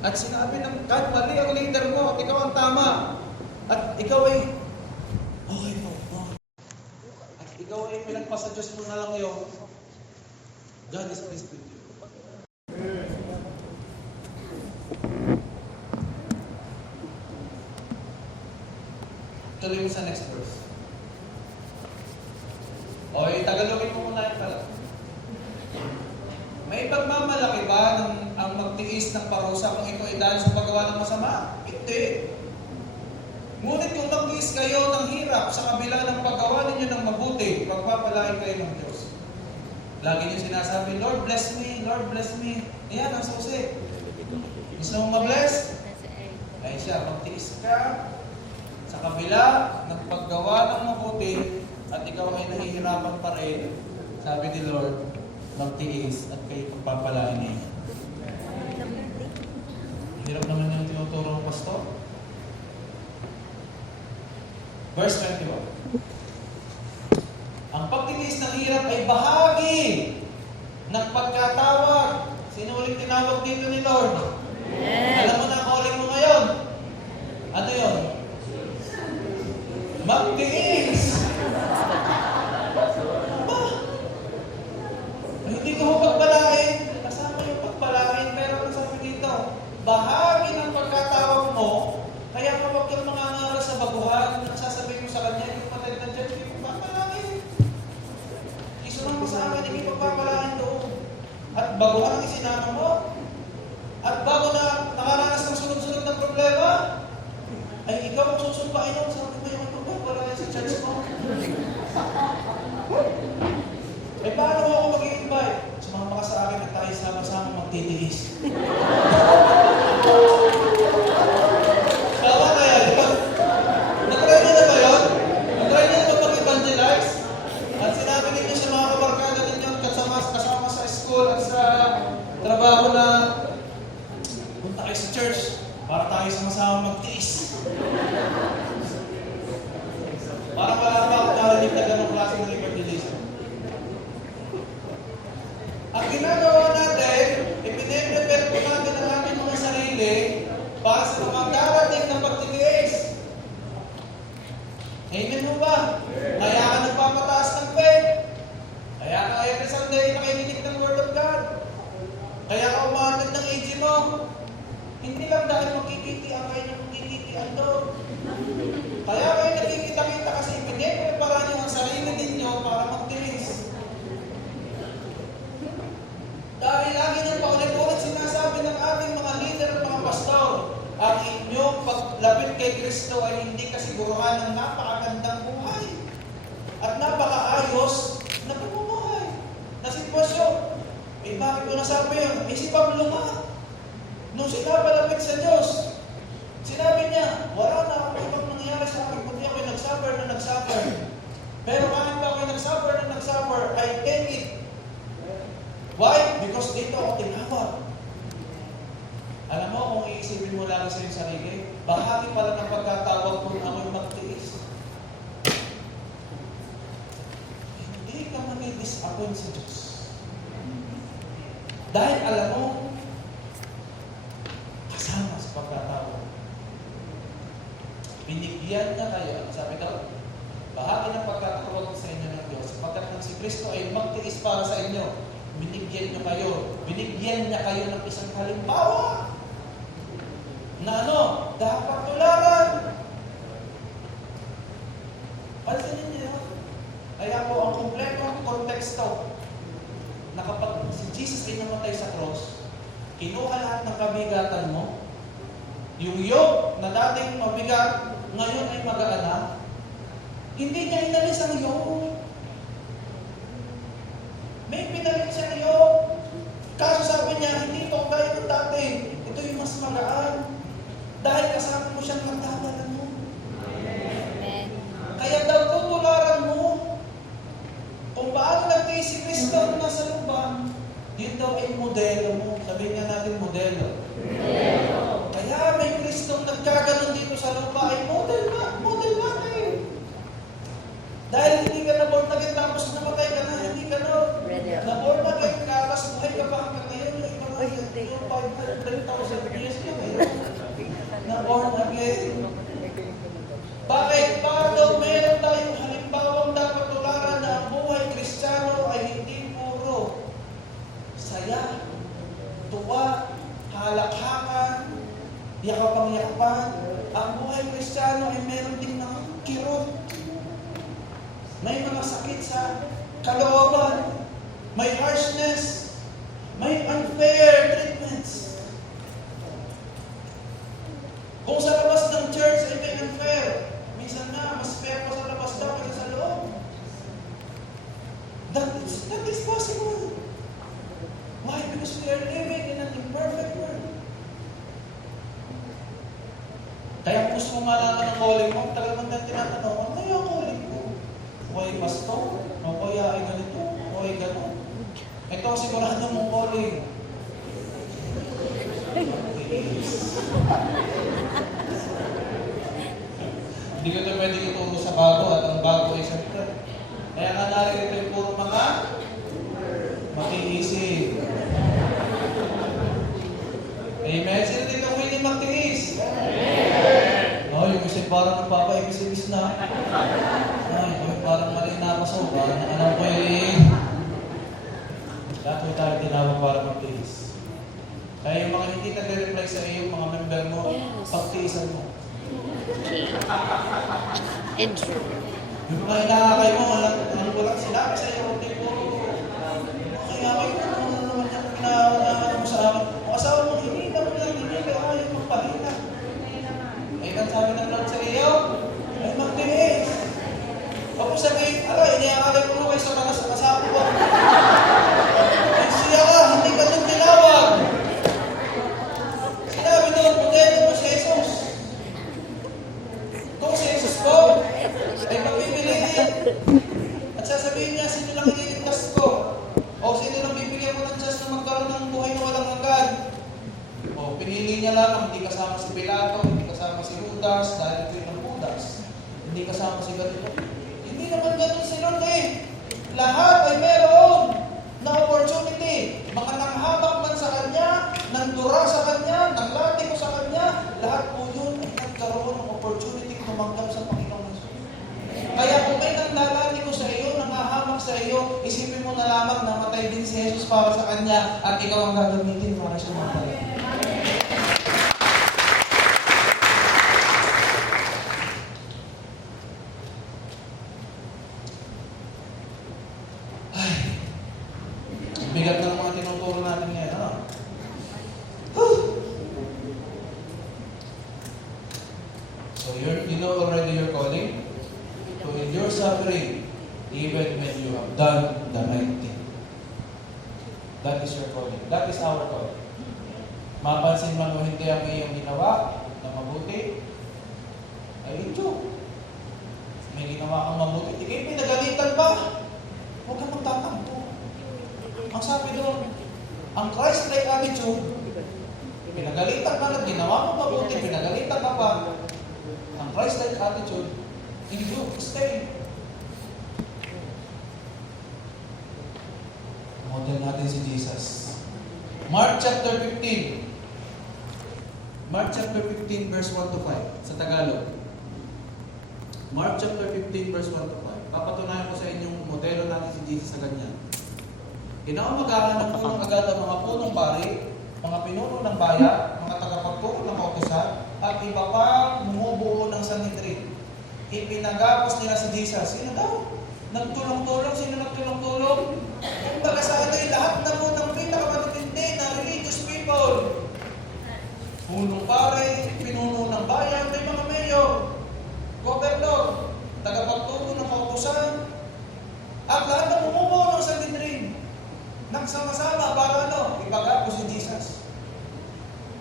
At sinabi ng kahit mali ang leader mo at ikaw ang tama. At ikaw ay okay po. At ikaw ay pinagpasa Diyos mo na lang yung God is pleased with you. Tuloy mo sa next verse. Okay, Tagalogin mo muna yung pala. May pagmamalaki ba ang magtiis ng parusa kung ito ay dahil sa paggawa ng masama? Hindi. Ngunit kung magtiis kayo ng hirap sa kabila ng paggawa ninyo ng mabuti, pagpapalain kayo ng Diyos. Lagi niyo sinasabi, Lord bless me, Lord bless me. Ayan ang susi. Gusto mong ma-bless? Ay siya, magtiis ka sa kabila ng paggawa ng mabuti at ikaw ay nahihirapan pa rin. Sabi ni Lord, magtiis at kayo pagpapalain niya. Hirap naman yung tinuturo ng pastor. Verse 21. Ang pagtitiis ng hirap ay bahagi ng pagkatawag. Sino ulit tinawag dito ni Lord? Alam mo na ang calling mo ngayon. Ano yun? Magtiis. Aba, hindi ko pagpalain. Kasama yung pagpalain, pero ang sabi dito, bahagi ng pagkatawag mo, kaya kapag yung mga ngaral sa baguhan, nagsasabi mo sa kanya, yung patid na dyan, hindi mo papalain. Isunod mo sa akin, hindi mo papalain doon. At baguhan ang isinama mo, at bago na nakaranas ng sunod-sunod ng problema, ay ikaw ang susumpain mo, sabi mo yung pagpapalain sa church mo. Eh paano ako mag-i-invite? Sumama ka sa akin at tayo sama-sama magtitiis. Tama kaya, di ba? Natry niyo na ba yun? Natry niyo na ba mag-evangelize? At sinabi ninyo sa mga kabarkada ninyo kasama sa school at sa trabaho na punta kayo sa church para tayo sama-sama magtiis. Para wala pa ako narinig na ganong klase ng evangelism. Ang ginagawa natin, ipine-prepare po natin ang ating mga sarili para sa mga darating na pagtitiis. Amen mo ba? Kaya ka nagpapataas ng faith. Kaya ka every Sunday nakikinig ng Word of God. Kaya ka umahatid ng AG mo. Hindi lang dahil magkikitian kayo ng magkikitian doon. Kaya kayo nakikita-kita kasi ipine-prepare nyo ang sarili ninyo para magtiis. Dahil lagi niyang paulit-ulit sinasabi ng ating mga leader at mga pastor, ang inyong paglapit kay Kristo ay hindi kasiguruhan ng napakagandang buhay at napakaayos na pamumuhay, na sitwasyon. Eh bakit ko nasabi yun? Eh si Pablo nga, nung sinapalapit sa Diyos, sinabi niya, wala na akong ibang nangyari sa akin, kundi ako'y nagsuffer. Pero kahit pa ako'y nagsuffer, I take it. Why? Because dito ako tinawag. Alam mo, kung iisipin mo lang sa iyong sarili, bahagi pala ng pagkatawag kung ako'y magtiis. Hindi ka mag-disappoint sa Diyos. Dahil alam mo, kasama sa pagkatawag. Binigyan niya kayo, sabi daw, bahagi ng pagkatawag sa inyo ng Diyos, sapagkat nang si Kristo ay magtiis para sa inyo, binigyan niya kayo ng isang halimbawa na dapat tularan. Pansinin niyo, kaya po ang kumpletong konteksto na kapag si Jesus ay namatay sa cross, kinuha lahat ng kabigatan mo, yung yoke na dating mabigat, ngayon ay magaan na, hindi niya inalis ang yoke. May pinalit siya yoke. Kaso sabi niya, hindi ito kaya ng dati. Ito yung mas magaan. Dahil kasama mo siyang nagdadala mo. Amen. Kaya daw tutularan mo. Kung paano nagtiis si Kristo na nasa lupa, yun daw ay modelo mo. Sabihin nga natin modelo. Kaya may Kristong nagkaganon dito sa lupa ay model natin. Dahil hindi ka na born again tapos namatay ka na, hindi ka na born again ka, tapos buhay ka pa hanggang ngayon, yung iba nga, yung 510,000 years ka ngayon, na born again. Bakit? Para daw meron tayong halimbawang dapat tularan na ang buhay Kristiyano ay hindi puro saya, tuwa, halakhakan, yakapang-yakapan. Ang buhay Kristiyano ay meron din ng kirot. May mga sakit sa kalooban, may harshness, may unfair treatments. Kung sa labas ng church ay may unfair, minsan na mas fair pa sa labas daw kaysa sa loob. That is possible. Why? Because we are living in an imperfect world. Kaya kung gusto mo malaman ang calling mo, talagang tinatanong, ano yung calling ko? O ay pastor, o kaya ay ganito, o ay gano'n. Ito ang sigurado mong calling. Hindi ko na pwede ituro sa bago at ang bago ay siyempre. Kaya nga narito yung puro mga matiisip. Amen. Sino dito willing magtiis? Oh, yung kasi parang nagpapaibis-ibis na. Ay, parang mali na ako so. Parang alam ko lahat mo tayo tinawag para magtiis. Kaya yung mga hindi nag-reply sa iyo, mga member mo, Yes. pagtiisan mo. Okay. Andrew. Yung mga inakakay mo, ano ko lang sinabi sa iyo, hindi po. Okay, ano naman yung pinaawanan mo sa akin? Ang asawa mo, hindi naman lang, hindi ka ayaw magpahina. Eh, ang sabi ng Lord sa iyo, ay magtiis. Huwag mo sabihin, iniakakay mo kayo sa mga kasama ko. Ay, siya ka, hindi ka nung tinawag. Sinabi doon, pagkain mo si Jesus. Kung si Jesus ko, ay magpipiliin. At sasabihin niya, sino lang ililigtas ko? O sino lang bibigyan ko ng chance na magkaroon ng buhay na walang hanggan? O pinili niya lang, hindi kasama si Pilato, hindi kasama si Judas, dahil ito yung Judas. Hindi kasama si ganito. Hindi naman ganun si Lord eh. Lahat ay meron na opportunity. Mga nanghamak man sa Kanya, nandura sa Kanya, nanglatiko sa Kanya, lahat po yun ay nagkaroon ng opportunity tumanggap sa Panginoon Jesus. Kaya kung may nanglalatiko sa iyo, nanghahamak sa iyo, isipin mo na lamang na matay din si Jesus para sa Kanya at ikaw ang gagamitin para sa matay. Bigat ng mga tinuturo natin ngayon, ano? So you know already your calling to endure suffering even when you have done the right thing. That is your calling. That is our calling. Mapansin man o hindi ang iyong ginawa na mabuti, ay ito. May ginawa kang mabuti, ikay pinagalitan ba? Huwag kang magtatampo. Ang sabi doon, ang Christ-like attitude, pinagalitan ka na, ginawa mo mabuti, pinagalitan ka pa. Ang Christ-like attitude, you stay. Model natin si Jesus. Mark chapter 15. Mark chapter 15 verse 1 to 5 sa Tagalog. Mark chapter 15 verse 1 to 5. Papatunayan ko sa inyong modelo natin si Jesus sa ganyan. Kinaumagahan ng punong agad ang mga punong pari, mga pinuno ng bayan, mga tagapagturo ng kautusan, at iba pang bumubuo ng Sanhedrin. Ipinagapos nila si Jesus. Sino daw? Nagtulong-tulong? Sino nagtulong-tulong? Yung baga sa atin, lahat na po ng pinakamatitindi na religious people. Punong pari, pinuno ng bayan, may mga mayor, gobernador, tagapagturo ng kautusan, at lahat na bumubuo ng Sanhedrin. Nagsama-sama para ano? Ipagapos si Jesus.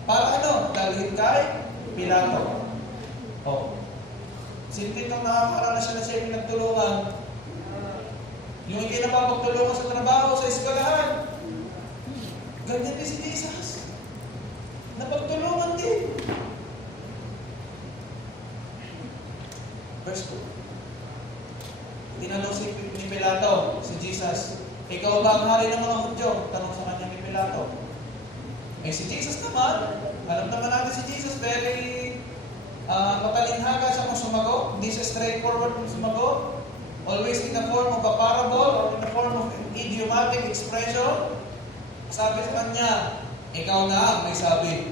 Para ano? Dalhin kay Pilato. Oh. Silpit nang nakakaranas siya na siya yung nagtulungan. Yung hindi napapagtulungan sa trabaho, sa eskwelahan. Ganyan din si Jesus. Napagtulungan din. Verse 2. Tinanong si Pilato, si Jesus, ikaw ba ang hari ng mga Hudyo? Tanong sa kanya ni Pilato. Eh si Jesus naman, alam naman natin si Jesus, very matalinhaga siya kung sumagot. Hindi siya straightforward kung sumagot. Always in the form of a parable or in the form of idiomatic expression. Sabi sa kanya, ikaw na may sabi.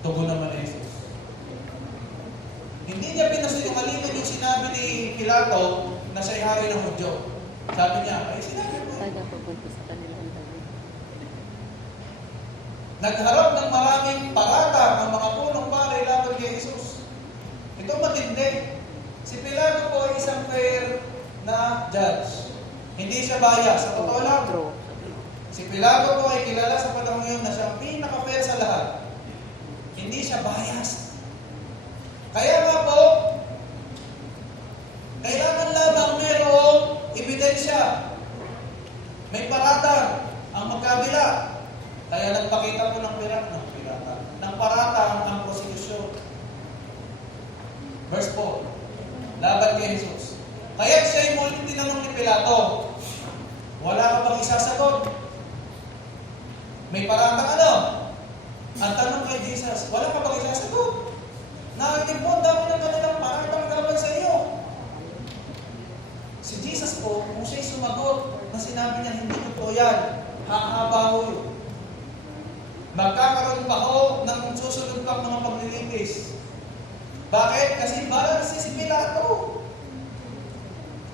Tugon naman ni Jesus. Hindi niya pinasinungalingan yung sinabi ni Pilato na siya'y hari ng Hudyo. Sabi niya, ay sinabi mo. Tagapapunta sa kanilang tabi. Nagharap ng maraming parata ang mga punong pari laban kay Jesus. Ito matindi. Si Pilato po ay isang fair na judge. Hindi siya bias. Sa totoo lang. Si Pilato po ay kilala sa panahon ngayon na siya ang pinaka-fair sa lahat. Hindi siya bias. Kaya nga po, kailangan lamang merong ebidensya. May parata ang magkabila. Kaya nagpakita po ng pirata. Verse 4. Laban kay Jesus. Kaya siya'y muling tinanong ni Pilato, wala ka bang isasagot? May paratang ano? Ang tanong kay Jesus, wala ka bang isasagot? Narinig mo, ang dami ng kanilang paratang laban sa iyo. Si Jesus po, kung siya'y sumagot na sinabi niya, hindi totoo yan, hahaba ho yun. Magkakaroon pa ho ng susunod pang mga paglilitis. Bakit? Kasi balance si Pilato.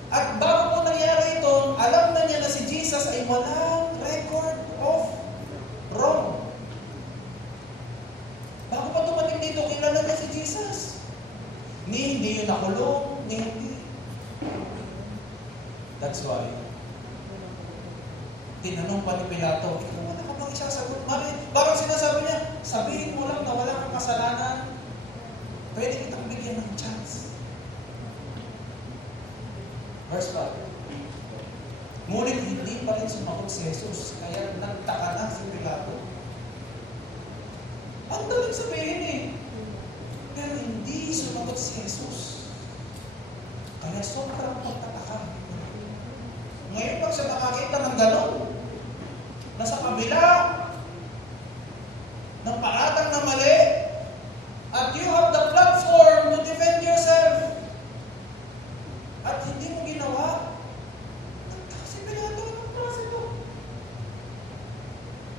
At bago po nangyari ito, alam na niya na si Jesus ay walang record of wrong. Bago pa dumating dito, kilala niya si Jesus. Ni hindi yun nakulong, ni hindi. That's why, tinanong pa ni Pilato, ikaw wala ka bang isasagot? Parang sinasabi niya, sabihin mo lang na wala kang kasalanan, pwede kitang bigyan ng chance. Verse 5. Ngunit hindi pa rin sumagot si Jesus, kaya nagtaka na si Pilato. Ang daling sabihin eh. Pero hindi sumagot si Jesus. Kaya sobrang pagtataka. Ngayon pag siya nakakita ng gano'n, nasa kabila ng paratang na mali, at you have the platform to defend yourself, at hindi mo ginawa, kasi Pilato, anong klase ito?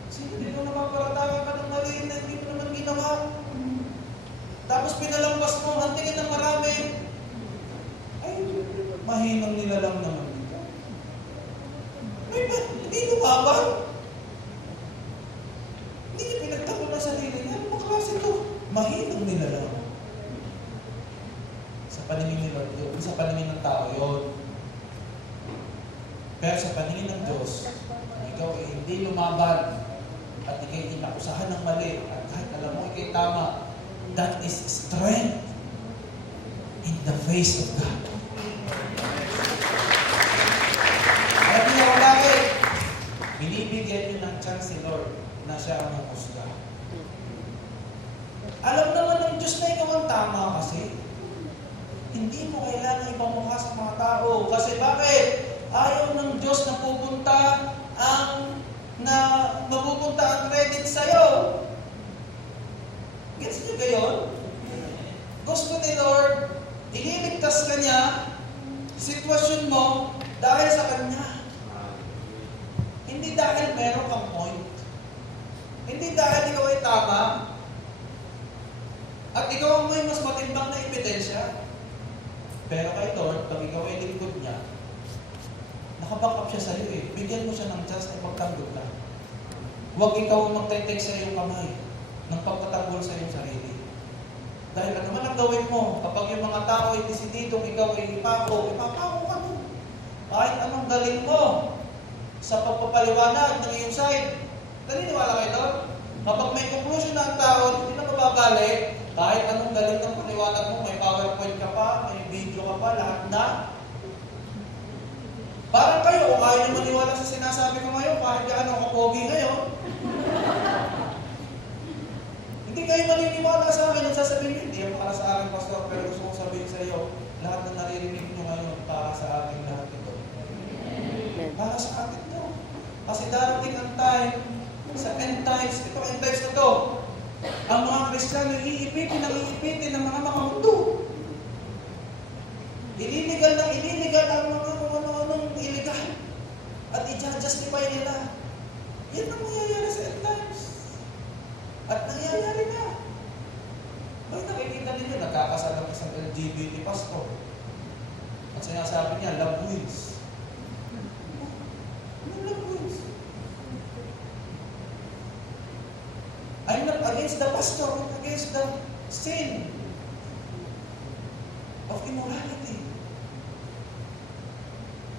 Sino dito napaparatakan ka ng mali na hindi mo naman ginawa? Tapos pinalampas mo, ang tingin ng marami, ay, mahinang nila lang naman dito. Ay, hindi lumabang. Hindi niya pinagtanggol ng sarili niya. Anong klase ito? Mahinang nila lang. Sa paningin ni Lord yun. Sa paningin ng tao yun. Pero sa paningin ng Diyos, ikaw ay hindi lumaban at ikay inakusahan ng mali at kahit alam mo ikay tama, that is strength in the face of God. Alam niyo kung bakit? Binibigyan niyo ng chance si Lord na siya ang mahusga. Alam naman ng Diyos na ikaw ang tama kasi. Hindi mo kailangan ipamukha sa mga tao. Kasi bakit? Ayaw ng Diyos na mapupunta ang credit sa'yo. Gets niyo gayon? Gusto ni Lord, ililigtas ka niya, sitwasyon mo, dahil sa Kanya. Hindi dahil meron kang point. Hindi dahil ikaw ay tama. At ikaw ang may mas matimbang na ebidensya. Pero kay Lord, pag ikaw ay lingkod niya, nakaback up siya sa'yo eh. Bigyan mo siya ng chance na ipagtanggol ka. Huwag ikaw magte-take sa iyong kamay ng pagtatanggol sa iyong sarili. Dahil ano man ang gawin mo, kapag yung mga tao ay desididong ikaw ay ipako ka mo. Kahit anong galing mo sa pagpapaliwanag ng iyong side, naniniwala kayo doon? Kapag may conclusion na ang tao, hindi na mababalik, kahit anong galing ng paliwanag mo, may PowerPoint ka pa, may video ka pa, lahat na. Parang kayo, kung ayaw nyo maniwala sa sinasabi ko ngayon, kahit gaano ako pogi ngayon, hindi kayo maniniwala sa akin, ang sasabihin nyo, hindi yan para sa akin, Pastor, pero gusto kong sabihin sa iyo, lahat na naririnig nyo ngayon, para sa akin lahat ito. Para sa atin ito. Kasi darating ang time, sa end times, ito end times na to, ang mga Kristiyano iipitin ng mga makamundo. Ililigal ang mga ano-anong illegal. At i-justify nila. Yan ang mangyayari sa end times. At nangyayari na. Bakit nakikita ninyo, nagkakasal ng isang LGBT pastor. At sinasabi niya, love wins. Anong love wins? I'm not against the pastor, I'm against the sin of immorality.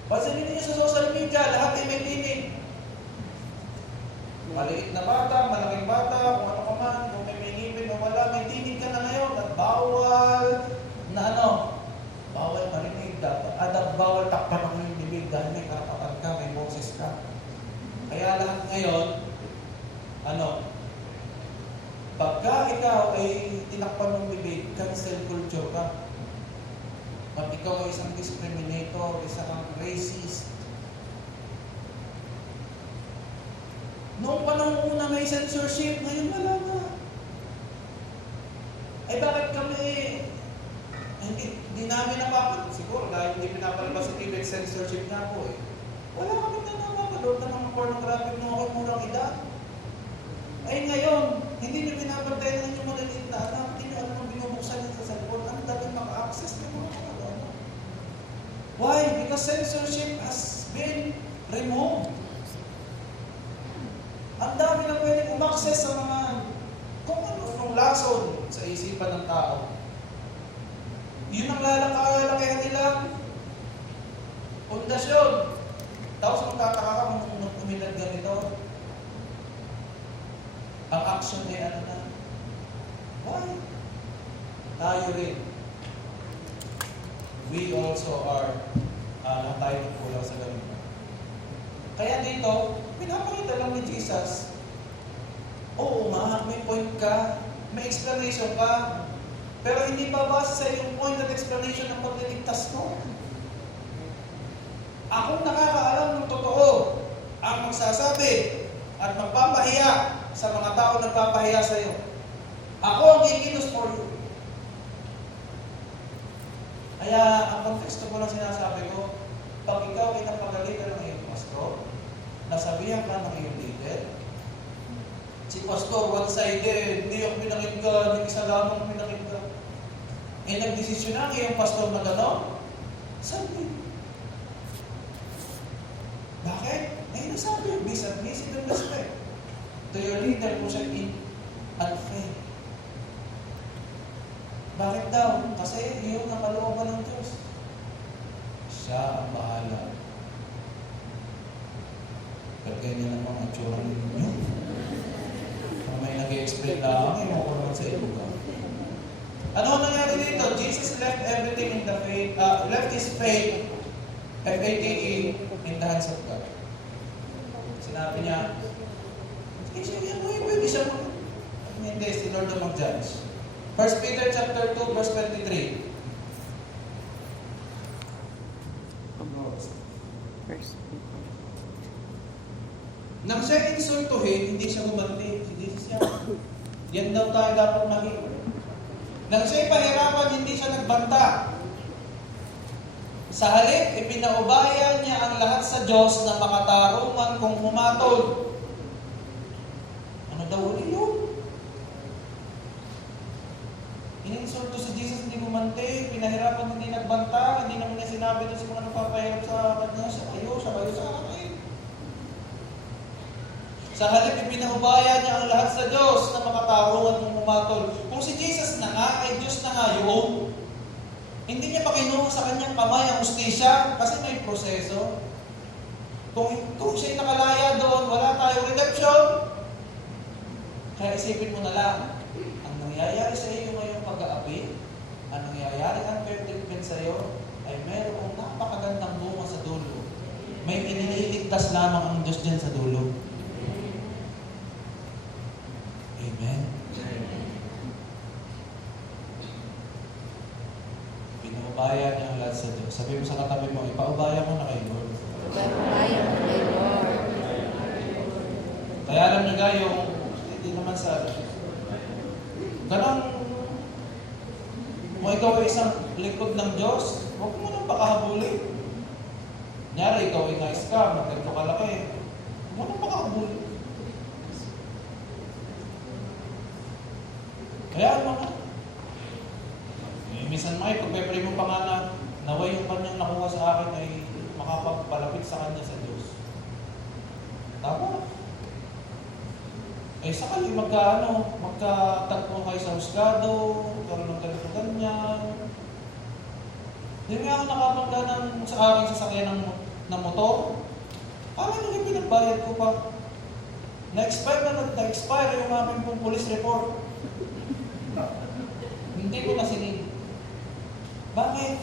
Pansinin niyo sa social media, lahat ay may tinig. Maliit na bata, malaking bata, kung ano ka man, kung may ngipin o wala, may tinig ka na ngayon at bawal na bawal marinig dapat. At bawal takpan ang iyong bibig dahil may karapatan ka, may boses ka. Kaya lahat ngayon, pagka ikaw ay tinakpan ng bibig, cancel culture ka. Pag ikaw ay isang discriminator, isang racist. Noong panahon una may censorship, ngayon wala na. Ay bakit kami hindi namin napapanood? Siguro dahil hindi pinapalabas sa TV, censorship nga po eh. Wala kami na napapanood na mga pornographic na ako murang edad. Ay ngayon, hindi niyo pinapantay na yung maliliit na anak, hindi niyo alam ang binubuksan niyo sa cellphone, ang dami maka-access ng mga ano. Why? Because censorship has been removed. Ang dami na pwedeng umaccess sa mga kung ano, yung lason sa isipan ng tao. Yun ang lalakayan nilang pundasyon. Tapos magtataka ka kung umilad ganito. Ang action ay ano na? Why? Tayo rin. We also are tayo ng kulang sa ganito. Kaya dito, pinapakita lang ni Jesus, oo nga, may point ka, may explanation ka, pero hindi pa base sa iyong point at explanation ng pagliligtas mo. Akong nakakaalam ng totoo ang magsasabi at magpapahiya sa mga tao nagpapahiya sa iyo. Ako ang kikilos for you. Kaya ang konteksto ko lang sinasabi ko, pag ikaw ay napagalitan ng iyong pastor, nasabihan ka ng iyong leader, si pastor one-sided, hindi ako pinakinggan, yung isa lamang pinakinggan. Eh nagdesisyon na ang iyong pastor na gano'n? Sabi. Bakit? Eh nasabi, be submissive and respect to your leader kung siya unfair. Bakit daw? Kasi yun ang kalooban ng Diyos. Siya ang bahala. Pero ganyan ang mga tsura ninyo. Kung may nag-i-explain lang, ay makulungan sa iluga. Ano ang nangyari dito? Jesus left everything in the faith, left his faith, F-A-T-E, in the hands of God. Sinabi niya, pwede siya mo. Hindi, si Lord ang mag-judge. 1 Peter chapter 2, verse 23. First people. Nang siya insultuhin, hindi siya gumanti. Si Jesus yan. Yan daw tayo dapat maging. Nang siya pahirapan, hindi siya nagbanta. Sa halip, ipinaubaya niya ang lahat sa Diyos na makatarungan kung humatol. Ano daw ulit yun? Ininsulto si Jesus, hindi gumanti. Pinahirapan, hindi nagbanta. Hindi naman niya sinabi doon sa mga nagpapahirap sa kanya. Siya kayo sa akin. Sa halip, ipinaubaya niya ang lahat sa Diyos na makatarungan kung humatol. Kung si Jesus na nga, ay Diyos na nga yun. Hindi niya pa kinuha sa kanyang kamay ang ustisya kasi may proseso. Kung siya'y nakalaya doon, wala tayong redemption. Kaya isipin mo na lang, ang nangyayari sa iyo ngayong pag-aapi, ang nangyayari ang fair treatment sa iyo, ay mayroong napakagandang bunga sa dulo. May iniligtas lamang ang Diyos dyan sa dulo. Amen. Pinaubaya niya ang lahat sa Diyos. Sabi mo sa katabi mo, ipaubaya mo na kay Lord. Ipaubaya mo kay Lord. Kaya alam niyo nga yung, hindi naman sa, ganang, kung ikaw ay isang lingkod ng Diyos, huwag mo nang pakahabulin. Kunyari, ikaw ay nice ka, magkanto ka laki, huwag mo nang pakahabulin. Kaya ano nga, minsan mga pagpe-pray mo pa nga na naway yung kanyang nakuha sa akin ay makapagpalapit sa kanya sa Diyos. Tama. Eh sakali magkatagpo kayo sa husgado, karoon ng ganito ganyan. Hindi nga ako nakapagda sa aking sasakyan ng motor. Parang yung pinagbayad ko pa. Na-expire yung aming pong police report. Hindi ko na sinig. Bakit?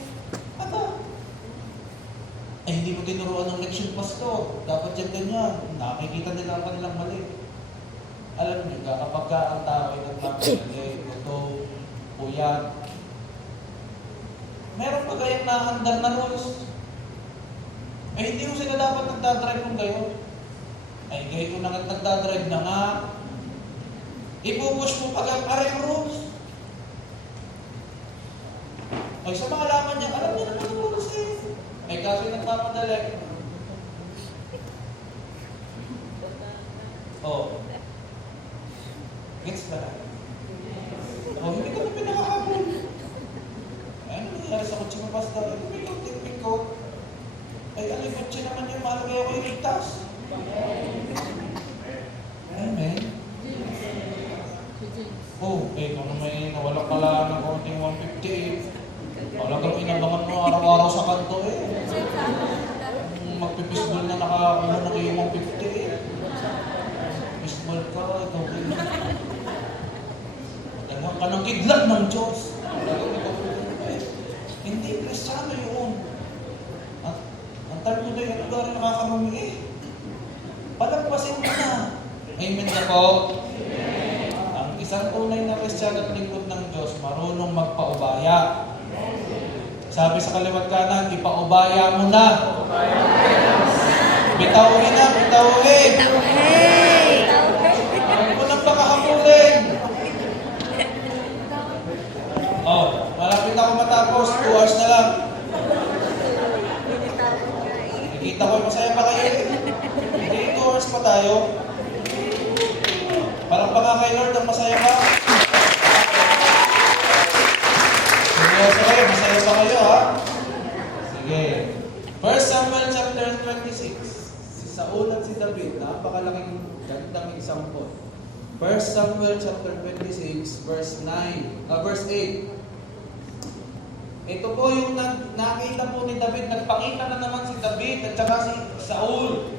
Aba. Eh, hindi mo tinuruan ng leksyon, pastor. Dapat yan ganyan. Nakikita nila ang kanilang mali. Alam niyo, kapag ang tao ay nagpapalagay, ito, puyat, meron pa gayang nahandar na rules. Eh, hindi mo sila dapat nagdadrive kung gayon. Ay, gayon na nagdadrive na nga. Ipupush mo pa ang rules. Ay, sa mga laman niya, alam niya naman ang rules eh. Ay, kaso nagpapadali. Oh. Gets ba na? Oh, hindi ko na pinakahabol. Ay, ano nangyari sa kotse mo, Pastor? Ay, tumikot ko. Ay, ano yung kotse naman yung malagay ako iligtas? Amen. Oh, eh, kung may nawala pala ng konting 150 talagang inabangan mo araw-araw sa kanto eh. Magpipisbol na nakakuha ng iyong 150 Pisbol ka, ikaw din. Magandang ka ng kidlat ng Diyos. Hindi, Kristiyano yun. Ang tarpo doon yung lugar na nakakarumi eh. Palagpasin mo na. Amen na po. Ang isang tunay na Kristiyano at lingkod ng Diyos, marunong magpaubaya. Sabi sa kaliwat kanan, ipaubaya mo na. Bitawin na, bitawin. Huwag mo nang pakahabulin. Oh, malapit ako matapos. 2 hours na lang. Nakikita ko, masaya pa kayo eh. Hindi 2 hours pa tayo. Parang pa nga kay Lord, ang masaya ka. Sige, masaya pa kayo ha. Sige. 1 Samuel chapter 26. Si Saul at si David, napakalaking gandang example. 1 Samuel chapter 26, verse 8. Ito po yung nakita po ni David, nagpakita na naman si David at saka si Saul.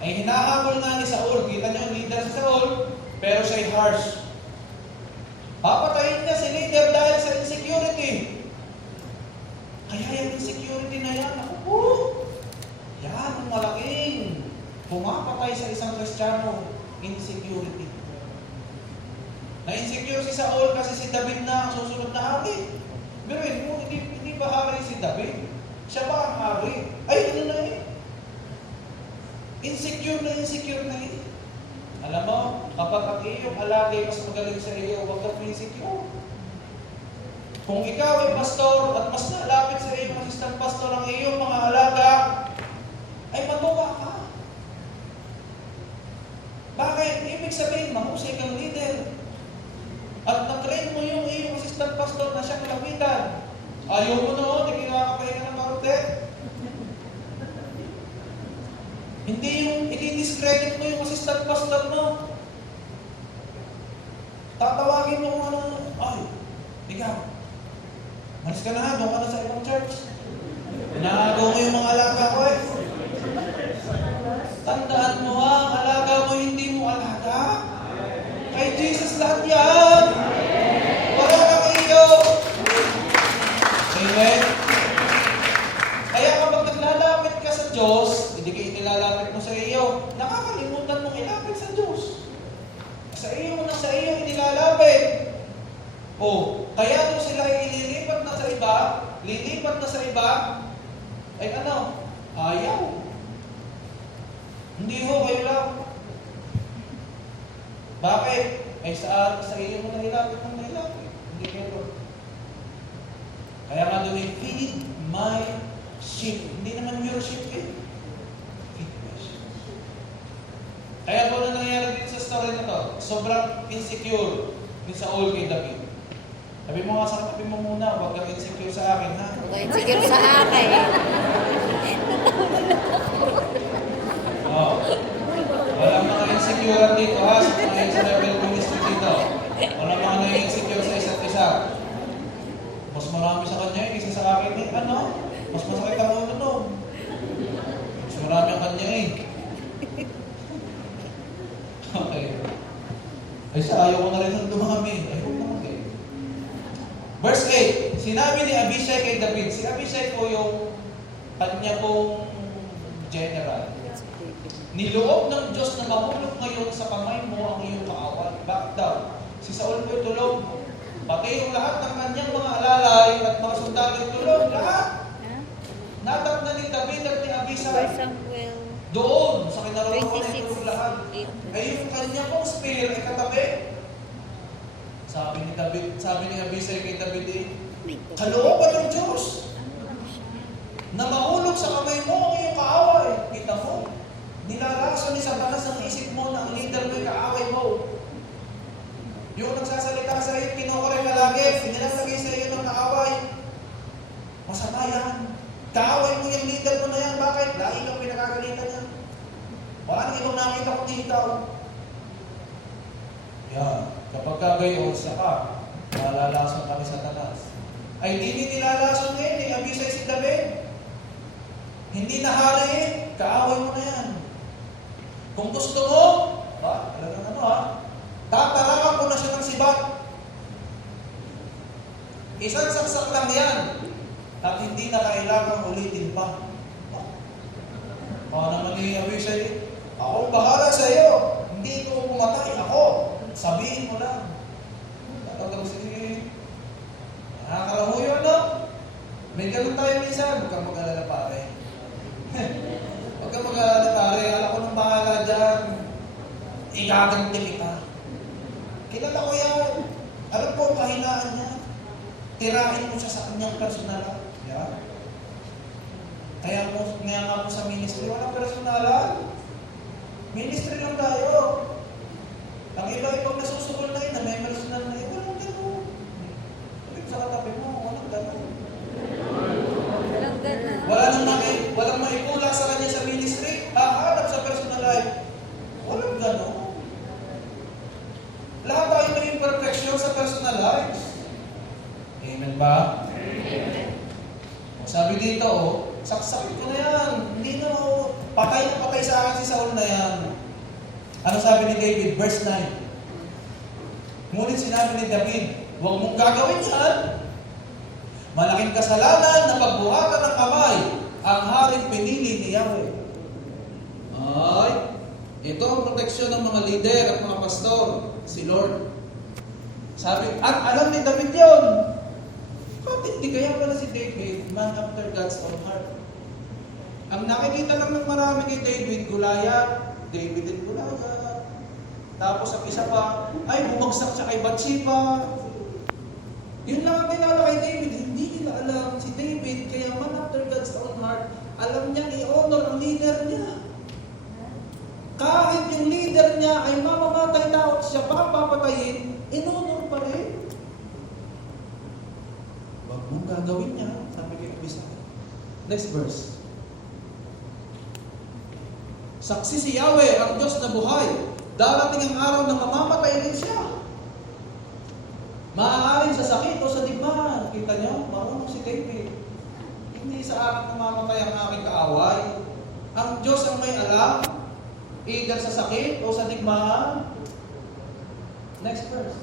Ay hinahabol nga ni Saul, kita niyo, leader si Saul, pero siya'y harsh. Papatayin niya si leader dahil sa insecurity. Kaya yung insecurity na yan, ako po, yan ang malaking pumapatay sa isang Kristiyano, insecurity. Na-insecure si Saul kasi si David na ang susunod na hari. Pero hindi ba hari si David? Siya ba ang hari? Ay, ano na eh. Insecure na eh. Alam mo, kapag ang iyong alagay mas magaling sa iyo, huwag kang insecure. Kung ikaw ay pastor at mas nalapit sa iyong assistant pastor ang iyong mga alaga, ay matuwa ka. Bakit? Ibig sabihin, mahusay kang leader. At na-train mo yung iyong assistant pastor na siyang lapitan. Ayaw mo noon, hindi nakakapahinga ng karote. Hindi yung i-discredit mo yung assistant pastor mo. Tatawagin mo kung ano, ay, ikaw, malis ka na ha, doon ka na sa ibang church. Inaagaw mo yung mga alaga ko eh. Tandaan mo ha, ang alaga mo hindi mo alaga. Kay Jesus lahat yan. Wala kang iyo. Amen? Kaya kapag naglalapit ka sa Diyos, hindi kayo nilalapit mo sa iyo, nakakalimutan mong ilapit sa Diyos. Sa iyo inilalapit. Oh, kaya kung sila ay lilipat na sa iba, ay ano? Ayaw. Hindi ho, kayo lang. Bakit? Ay sa iyo mo nilapit ng nilapit. Hindi kayo. Kaya nga doon ay, feed my sheep. Hindi naman your sheep eh. Feed my sheep. Kaya po na nangyari dito sa story na to, sobrang insecure ni Saul kay David. Sabi mo nga sa tabi mo muna, huwag kang insecure sa akin ha. Huwag kang insecure sa akin. Oh. Walang mga insecure dito ha, sa mga Israel ministry dito. Walang mga na-insecure sa isa't isa. Mas marami sa kanya kaysa sa akin eh. Ano? Mas masakit ang ulo no. Mas marami ang kanya eh. Okay. Ay sa ayaw ko na rin ng dumami. Ay huwag naman kayo. Verse 8. Sinabi ni Abishai kay David. Si Abishai po yung kanya pong general. Niloob ng Diyos na mahulog ngayon sa kamay mo ang iyong kaaway. Bakit daw? Si Saul po tulog. Pati yung lahat ng kanyang mga alalay at mga sundalo tulong, lahat. Huh? Natak na ni David at ni 1 Abisai. Samuel Doon, sa kinarawan na 26, ito lahat. 8. Ay yung kanya pong spear ay katabi. Sabi ni Abisai kay David eh, kalooban ng Diyos na mahulog sa kamay mo ang iyong kaaway. Kita mo, nilalaso ni Satanas ang isip mo na ang leader mo yung kaaway mo. Yung nagsasalita sa iyo, kinukore ka lagi, nilalagay sa iyo ng kaaway. Masama yan. Kaaway mo yung leader mo na yan. Bakit? Dahil kang pinakagalitan niya. Wala nang ibang nakita kundi ikaw. Yan. Kapag kagayon, saka, malalason kami sa Satanas. Ay hindi nilalason ngayon, eh. Abisay si David. Hindi na hari, kaaway mo na yan. Kung gusto mo, talagang ano ha, tatarakan ko na siya ng sibat. Isang saksak lang yan. At hindi na kailangan ulitin pa. Baka naman ni Abisay, ako bahala sa iyo. Hindi ko pumatay. Ako. Sabihin mo lang. Tatawag si nakakalahuyo, no? May ganun tayo minsan. Huwag kang mag-alala pare. Huwag kang mag-alala pare. Alam ko nang bahala dyan. Igaganti kita. Kilala ko yan. Alam ko ang kahinaan niya. Tirahin mo siya sa kanyang personal. Yeah. Kaya nga po sa ministry, walang personalan. Ministry lang tayo. Ang iba-ibang nasusugol na yun, na may personal na yun, walang gano'n. Ulit sa katabi mo, walang gano'n. Walang ganun. Walang maipula sa kanya sa ministry, hahanap sa personal life. Walang gano'n. Lahat tayo may imperfection sa personal life. Amen ba? Amen. Sabi dito, saksakin ko na yan. Hindi na ako, patay na patay sa akin si Saul na yan. Ano sabi ni David? Verse 9. Ngunit sinabi ni David, huwag mong gagawin yan. Malaking kasalanan na pagbuhatan ng kamay ang haring pinili ni Yahweh. Ay, ito ang proteksyon ng mga leader at mga pastor, si Lord. Sabi, at alam ni David yun. Bakit di kaya pala si David, man after God's own heart? Ang nakikita lang ng marami kay David, Goliath, David and Goliath. Tapos ang isa pa, ay bumagsak siya kay Bathsheba. Yun lang ang kilala kay David. Hindi nila alam si David, kaya man after God's own heart, alam niya i-honor ang leader niya. Kahit yung leader niya ay mamamatay tao at siya pa papatayin, in-honor pa rin. Huwag mong gagawin niya, sabi kay Abisai. Next verse. Saksi si Yahweh, ang Diyos na buhay. Darating ang araw na mamamatay rin siya. Maaaring sa sakit o sa digmaan. Kita niyo, marunong si David. Hindi sa akin mamamatay ang aking kaaway. Ang Diyos ang may alam, either sa sakit o sa digmaan. Next verse.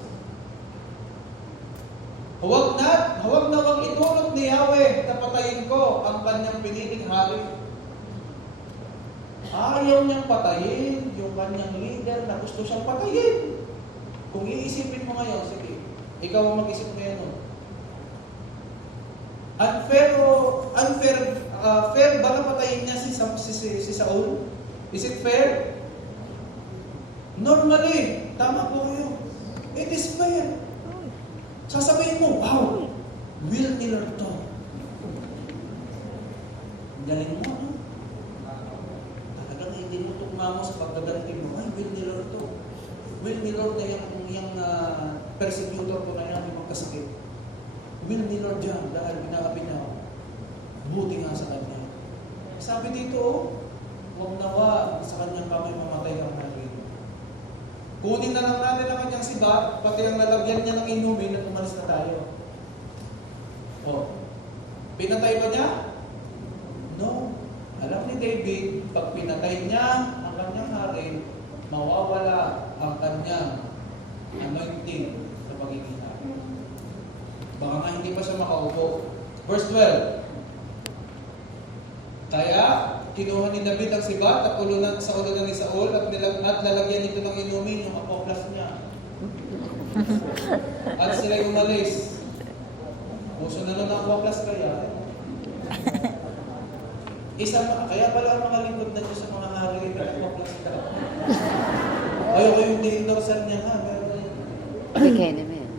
Huwag na bang itulot ni Yahweh na patayin ko ang kanyang piniling hari. Ayaw niyang patayin yung kanyang leader na gusto siyang patayin. Kung iisipin mo ngayon, sige, ikaw ang mag-isip ngayon. Fair ba na patayin niya si Saul? Is it fair? Normally, tama po kayo. It is fair. Sasabihin mo, wow, Will Miller to. Galing mo, no? Talagang hindi mo tukma mo sa pagdaganting mo, ay, Will Miller to. Will Miller na yung persecutor ko na yan, yung magkasakit. Will Miller dyan, dahil pinakabi niya ako. Buti nga sa kanya. Sabi dito, huwag nawa sa kanyang kamay mamatay ang natin. Kunin na lang natin ang kanyang sibat, pati ang lalagyan niya ng inumin at umalis na tayo. Oh. Pinatay ba niya? No. Alam ni David, pag pinatay niya ang kanyang hari, mawawala ang kanyang anointing sa pagiging hari. Baka nga hindi pa siya makaupo. Verse 12. Kaya, kinuha ni David ang sibat at ulunan sa ulunan ni Saul at lalagyan nito ng inumin yung apoplas niya. At sila'y umalis. Puso na nun ang waklas kaya. Kaya pala ang mga lingkod na Diyos sa mga hari, kaya waklas ka. Ayoko yung di-endorser niya ha. Bigay naman.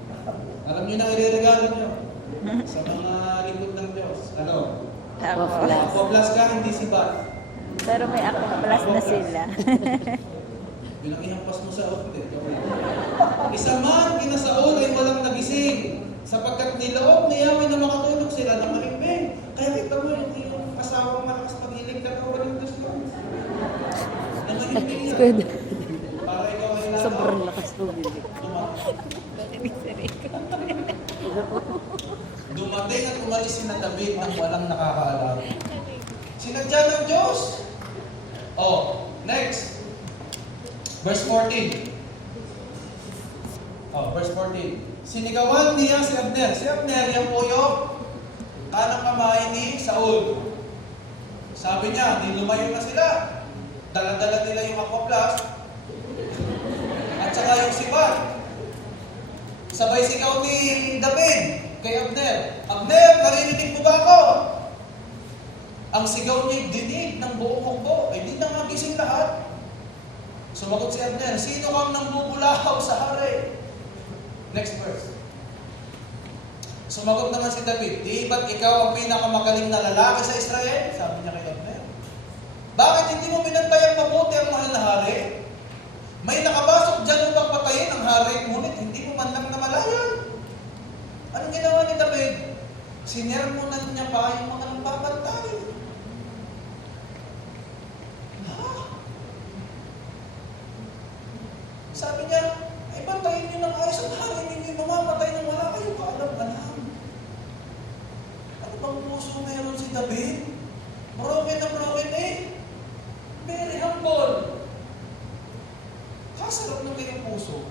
Alam niyo na ireregalo niyo sa mga lingkod ng Diyos. Ano? Aquaplas. Waklas ka, hindi sibat. Pero may aquaplas na sila. Yun ang ihampas mo sa outlet. Isa man, kina Saul ay walang nagising. Sapagkat niloob ni Yahweh na makatulog sila na mahimbing. Kaya kita mo yung asawang malakas pag-hilig ka ka walang Diyos ko. Na mahimbing yan. Para ikaw ay lalaw. Sobrang lakas bumili. Dumating at umalis si na David nang walang nakakaalam. Sinadya ng Diyos. Oh, next. Verse 14. Oh, verse 14. Sinigawan niya si Abner. Si Abner, yung puyo, kanang kamay ni Saul. Sabi niya, di lumayo na sila. Dala-dala nila yung aquaplas. At saka yung sibat. Sabay sigaw ni David kay Abner. Abner, naririnig mo ba ako? Ang sigaw niya dinig ng buong hukbo. Ay di na magising lahat. Sumagot si Abner, sino kang nambubulahaw sa hari? Next verse. Sumagot naman si David, di ba't ikaw ang pinakamagaling na lalaki sa Israel? Sabi niya kay Abner. Bakit hindi mo pinantayang mabuti ang mahal na hari? May nakapasok dyan upang patayin ang hari, ngunit hindi mo man lang namalayan. Anong ginawa ni David? Sinermonan niya pa yung mga nagbabantay. Ha? Sabi niya, ay bantayin niyo ng ayos ang hari ninyo, mamamatay nang wala kayong kaalam-alam. Ano bang puso meron si David? Broken na broken eh. Very humble. Kasarap ng kanyang puso.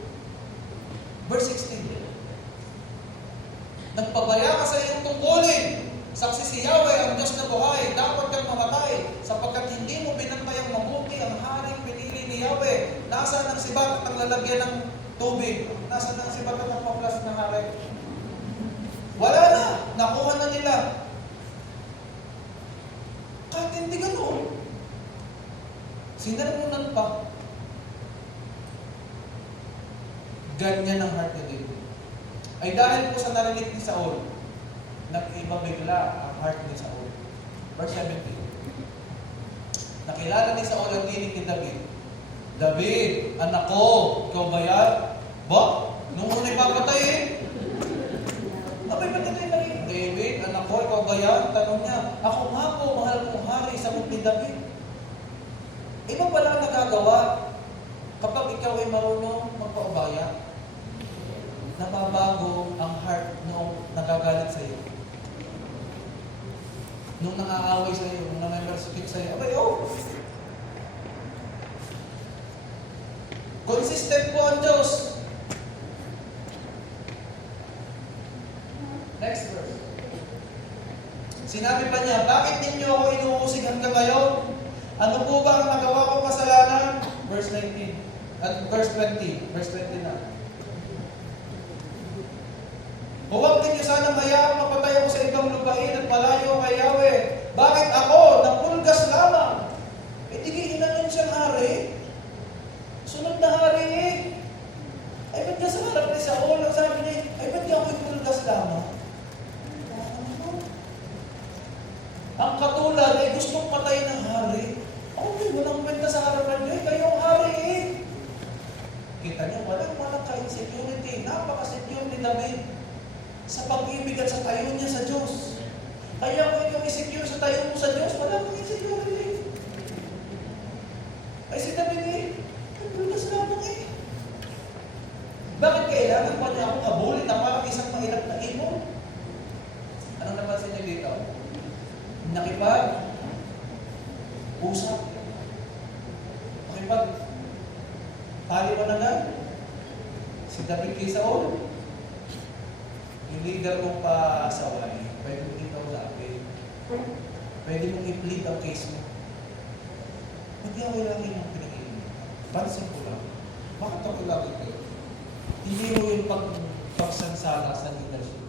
Verse 16. Nagpabaya ka sa iyong tungkulin. Saksi si Yahweh, ang Diyos na buhay, dapat kang mamatay, sapagkat hindi mo binantayang mabuti ang haring pinili ni Yahweh. Nasaan ang sibat at ang lalagyan ng tubig? Nasaan ang sibat at ang paklas ng hari? Wala na. Nakuha na nila. Kahit hindi ganoon. Sinarmunan pa. Ganyan ang heart ni David. Ay dahil po sa narinig ni Saul, nag-iba bigla ang heart ni Saul. Verse 17. Nakilala ni Saul ang tinig ni David. David, anak ko, ikaw ba yan? Ba? Nung una'y papatayin? Abay, ba't ito'y narinig? David, anak ko, ikaw ba yan? Tanong niya, ako nga po, mahal kong hari, sagot ni David. Iba pala ang nagagawa kapag ikaw ay marunong magpaubaya. Nababago ang heart noong nagagalit sa iyo. Nung nangaaway sa iyo, nung nangangarsukit sa iyo. Abay, oh! Consistent po ang Diyos. Next verse. Sinabi pa niya, bakit ninyo ako inuusig hanggang ngayon? Ano po ba ang nagawa kong kasalanan? Verse 19. At verse 20. Verse 20 na. Huwag ninyo sanang hayaang mapatay ako sa ibang lupain at malayo kay Yahweh. Bakit ako, napulgas lamang? E di inanon siyang hari. Sunod na hari eh. Ay ba't ka sa harap ni Saul? Ang sabi niya, ay ba't ka ako ipulgas lamang? Ang katulad ay gustong patay ng hari. Okay, walang kwenta sa harapan niyo. Kayo ang hari eh. Kita niyo, walang ka-insecurity. Napaka-secure ni David sa pag-ibig at sa tayo niya sa Diyos. Kaya kung ikaw insecure sa tayo mo sa Diyos, wala kang insecurity. Ay si David eh, nagbulas lamang eh. Bakit kailangan pa niya akong abulin na parang isang mahirap na ibon? Anong napansin niyo dito? Nakipag-usap. Nakipag-paliwanagan. Si David kay Saul. Yung leader mong pasaway, pwede mong ikausapin. Pwede mong i-plead ang case mo. Hindi ako lagi ng pinag-iinit. Pansin ko lang. Bakit ako lagi kayo? Hindi mo yung pagsansala sa leadership.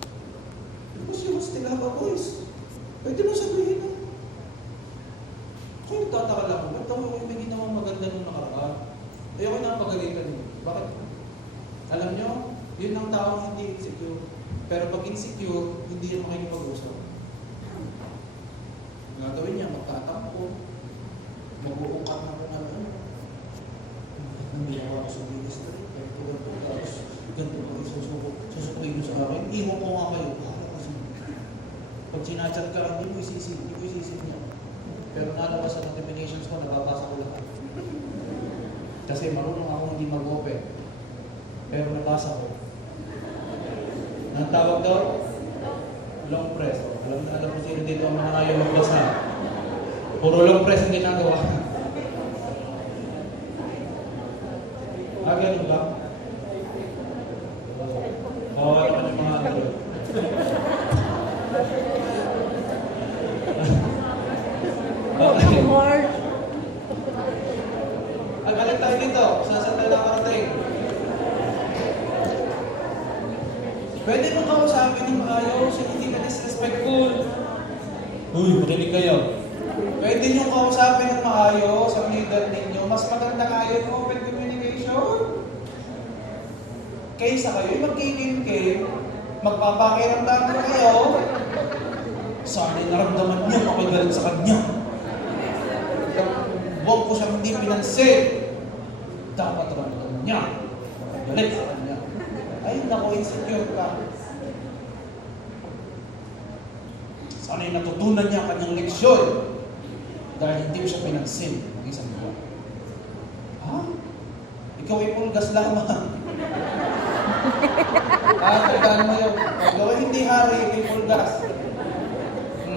Because you still have a voice. Pwede mo sabihin na. Kung nagtataka lang, ba't ako may ginawang maganda nung nakaraan? Ayoko na pagalitan niyo. Bakit? Alam nyo, yun ang taong hindi insecure. Pero pag insecure, hindi yan makikipag-usap. Ang gagawin niya, magtatampo. Mag-uungkat na kung ano. Namiyaw ako sa ministry. Tapos, ganito ko susukuin nyo sa akin. Iwan ko nga kayo. Pag sinachat ka lang, hindi ko isisip niya. Pero nalabas sa notifications ko, nababasa ko lahat. Kasi marunong ako hindi mag-open. Pero nabasa ko. Ang tawag daw? Long press. Alam mo sino dito ang mga ayaw magbasa. Puro long press ang ginagawa. Ganun ba? Oo, naman yung mga ano. Okay. Balik tayo dito. Saan tayo nakarating? Pwede mong kausapin ng maayos, hindi ka disrespectful. Uy, makinig kayo. Pwede nyo kausapin ng maayos ang leader ninyo. Mas maganda nga yung open communication. Kaysa kayo magkikim-kim, magpapakiramdam ko kayo, sana'y naramdaman niya makigalit sa kanya. Huwag ko siyang hindi pinansin. Dapat ramdaman niya makigalit sa kanya. Ay, naku, insecure ka. Sana'y natutunan niya ang kanyang leksyon dahil hindi mo siya pinansin ng isang buwan. Ha? Ikaw ay pulgas lamang. Tandaan mo yun. Ikaw ay hindi hari, ikaw ay pulgas.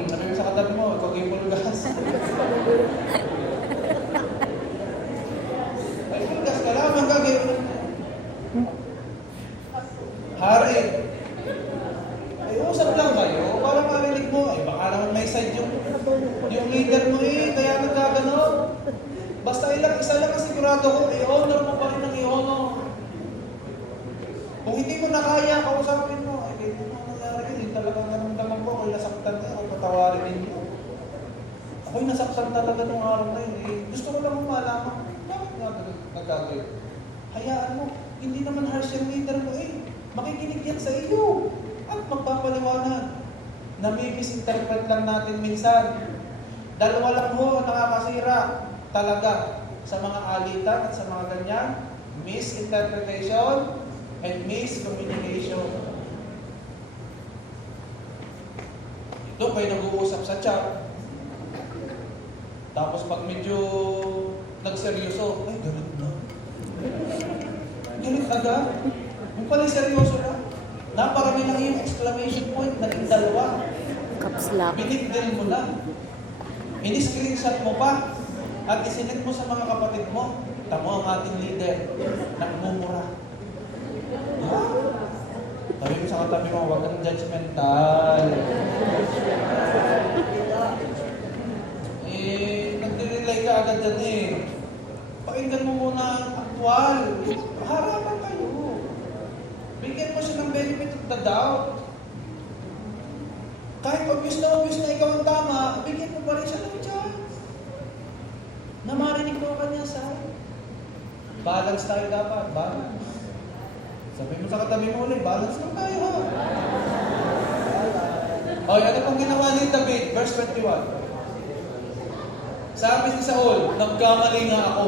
Sabi mo sa katabi mo, ikaw ay pulgas. Ay, pulgas ka lamang, gagawin mo. Hari. Ay, usap lang kayo. Para marinig mo. Ay, baka naman may side yung leader mo kaya nagkaganon. Basta isa lang ang sigurado ko, i-honor mo pa rin ang i-honor. Kung hindi mo na kaya, kausapin mo. Ay, hindi mo nangyari yun. Hindi talaga naramdaman ko. Ako'y nasaktan na. Ako'y patawarin ninyo. Ako'y nasaktan talaga nung araw na yun. Gusto ko lang malaman. Bakit nga nagkagayon? Hayaan mo. Hindi naman harsh yung leader mo makikinig yan sa iyo at magpapaliwanag. Nami-misinterpret lang natin minsan. Dalawa lang ho nakakasira talaga sa mga alitan at sa mga ganyan. Misinterpretation and miscommunication. Ito kayo nag-uusap sa chat. Tapos pag medyo nagseryoso, ay galit na. Galit agad. Kung pala seryoso na, naparami lang yung exclamation point, naging dalawa. Caps lock. Binigdil mo na. Ini-screenshot mo pa. At isinit mo sa mga kapatid mo. Tamo ang ating leader. Nagmumura. Ha? Sabi mo sa katabi mo, huwag kang judgmental. Nagdi-relay ka agad dyan Pakinggan mo muna ang aktwal. Harapan kayo. Bigyan mo siya ng benefit of the doubt. Kahit obvious na ikaw ang tama, bigyan mo pa rin siya ng chance. Na marinig mo ang kanya side. Balance tayo dapat. Balance. Sabi mo sa katabi mo ulit, balance lang tayo ha. Okay, ano pong ginawa ni David? Verse 21. Sabi ni Saul, nagkamali nga ako.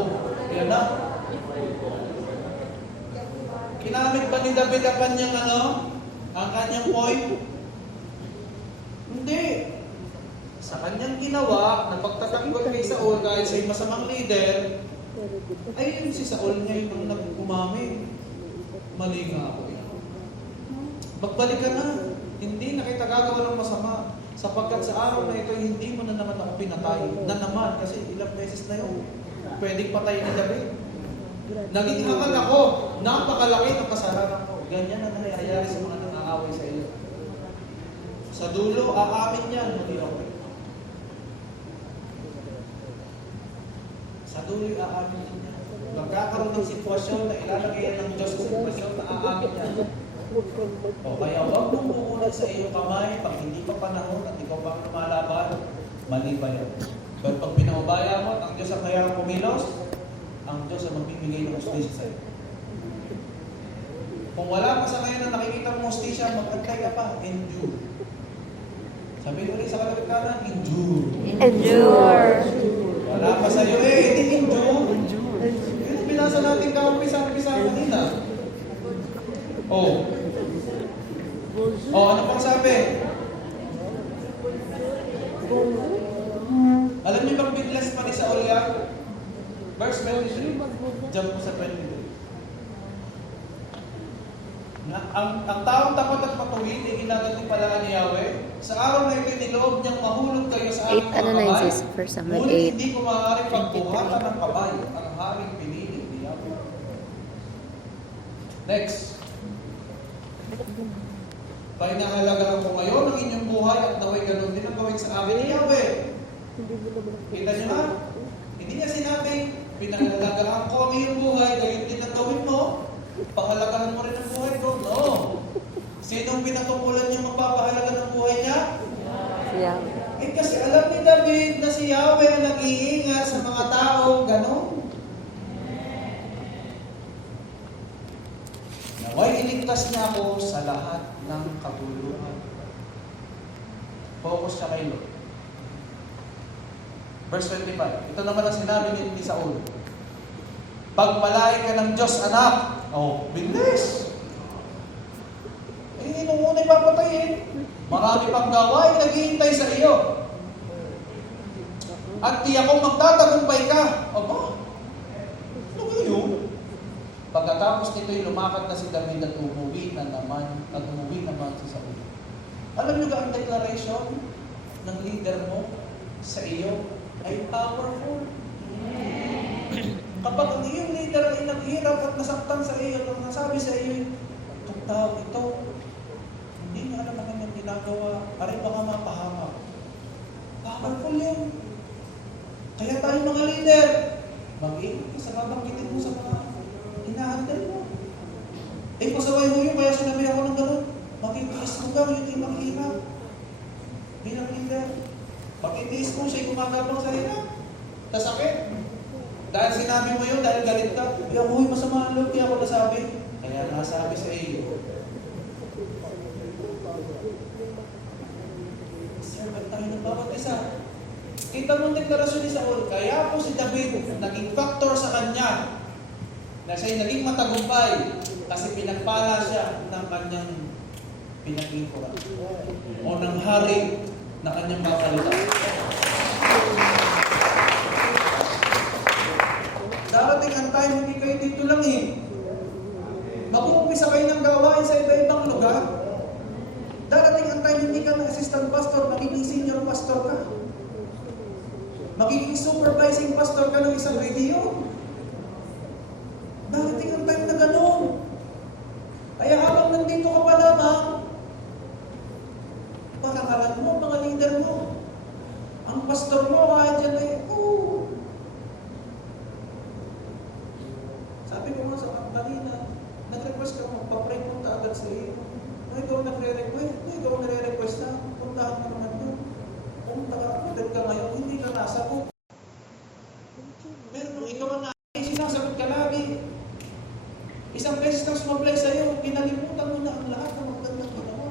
Yan na. Kinamit ba ni David ang kanyang ang kanyang point? Hindi. Sa kanyang ginawa, na pagtatanggol kay Saul dahil siya'y masamang leader, ay yun si Saul ngayon ang nag-umami. Mali nga ako Magbalik ka na. Hindi na kita gagawa ng masama. Sapagkat sa araw na ito, hindi mo na naman ako pinatay. Na naman, kasi ilang beses na yun. Pwedeng patay ni David. Naging akal ako, napakalaki ng kasalanan ko. Ganyan ang nangyayari sa mga nangaaway sa iyo. Sa dulo, aamin yan, hindi ako. Sa dulo, aamin yan. magkakaroon ng sitwasyon na ilalagay yan ng Diyos sa sitwasyon na aamin yan. O kaya huwag mong uulat sa iyong kamay pag hindi pa panahon at ikaw pa ang lumalaban, mali ba yan? Pero pag pinaubaya mo at ang Diyos ang kaya kumilos, ang Diyos ang magbibigay ng hustisya sa iyo. Kung wala pa sa ngayon na nakikita mong hustisya, mag-antay ka pa, endure. Sabi ko rin sa kalagkanan, endure. Endure. Wala pa sa iyo hindi endure. Yung binasa natin kaumpisa-umpisa kanina. Ano pang sabi? Alam niyo bang biglas pa rin sa Olya? Verse 23. Jump mo sa 23. Ang taong tapat at matuwid ay ginagatimpalaan ni Yahweh. Sa araw na ito, niloob niyang mahulog kayo sa aking mga kamay. Ngunit hindi ko maaaring pagbuhatan ng kamay ang haring pinili ni Yahweh. Next. Painahalagahan ko ngayon ang inyong buhay at naway ganun din ang gawin sa akin ni Yahweh. Kita niyo ba? Hindi niya sinabing, pinahalagahan ko ang iyong buhay, gayon din ang gawin mo. Pahalagahan mo rin ang buhay ko? No. Sinong pinatungkulan niyo magpapahalaga ng buhay niya? Yeah. Kasi alam ni David na si Yahweh ang nag-iingat sa mga tao, gano'n. Naway iligtas niya ako sa lahat ng kabuluhan. Focus siya kay Lord. Verse 25. Ito naman ang sinabi ni Saul. Pagpalain ka ng Diyos, anak. Bilis. Nung una'y papatayin. Marami pang gawain naghihintay sa iyo. At tiyakong magtatagumpay ka. Aba, ano ba yun? Pagkatapos nito'y lumakad na si David at umuwi naman si Saul. Alam niyo ba ang declaration ng leader mo sa iyo ay powerful? Kapag ang iyong leader ay naghirap at nasaktan sa iyo, at nasabi sa iyo, itong tao ito, hindi niya alam ang kanyang ginagawa, aray baka mapahamak. Powerful yun. Kaya tayo mga leader, mag-ingat ka sa babanggitin mo sa mga hinahandal mo. Pasaway mo yun, kaya sinabi ako ng gano'n, makitiis mo daw, hindi maghirap. Bilang leader, makitiis mo siya'y gumagabang sa hirap. Tasakit. Dahil sinabi mo yun, dahil galit ka, huy, masama ang loob, di ako nasabi. Kaya nasabi sa iyo. Servant tayo ng bawat isa. Kita mo ang deklarasyon ni Saul, kaya po si David naging factor sa kanya na siya'y naging matagumpay kasi pinagpala siya ng kanyang pinag-ipuran o ng hari na kanyang papalitan. Darating ang time, hindi kayo dito lang Mag-uumpisa kayo ng gawain sa iba-ibang lugar. Darating ang time, hindi ka na assistant pastor, magiging senior pastor ka. Magiging supervising pastor ka ng isang region. Darating ang time na gano'n. Kaya habang nandito ka pa lamang, pakangalan mo, mga leader mo. Ang pastor mo, kahit yan ay, sabi ko nga sa kanina, nag-request ka magpa-pray, punta agad sa iyo. Kung ikaw nagre-request, na, puntahan mo naman yun. Punta ka, agad ka ngayon, hindi ka nasagot. Pero nung ikaw ang sinasagot ka lagi, isang beses nang sumablay sa iyo, pinalimutan mo na ang lahat ng magandang ginawa.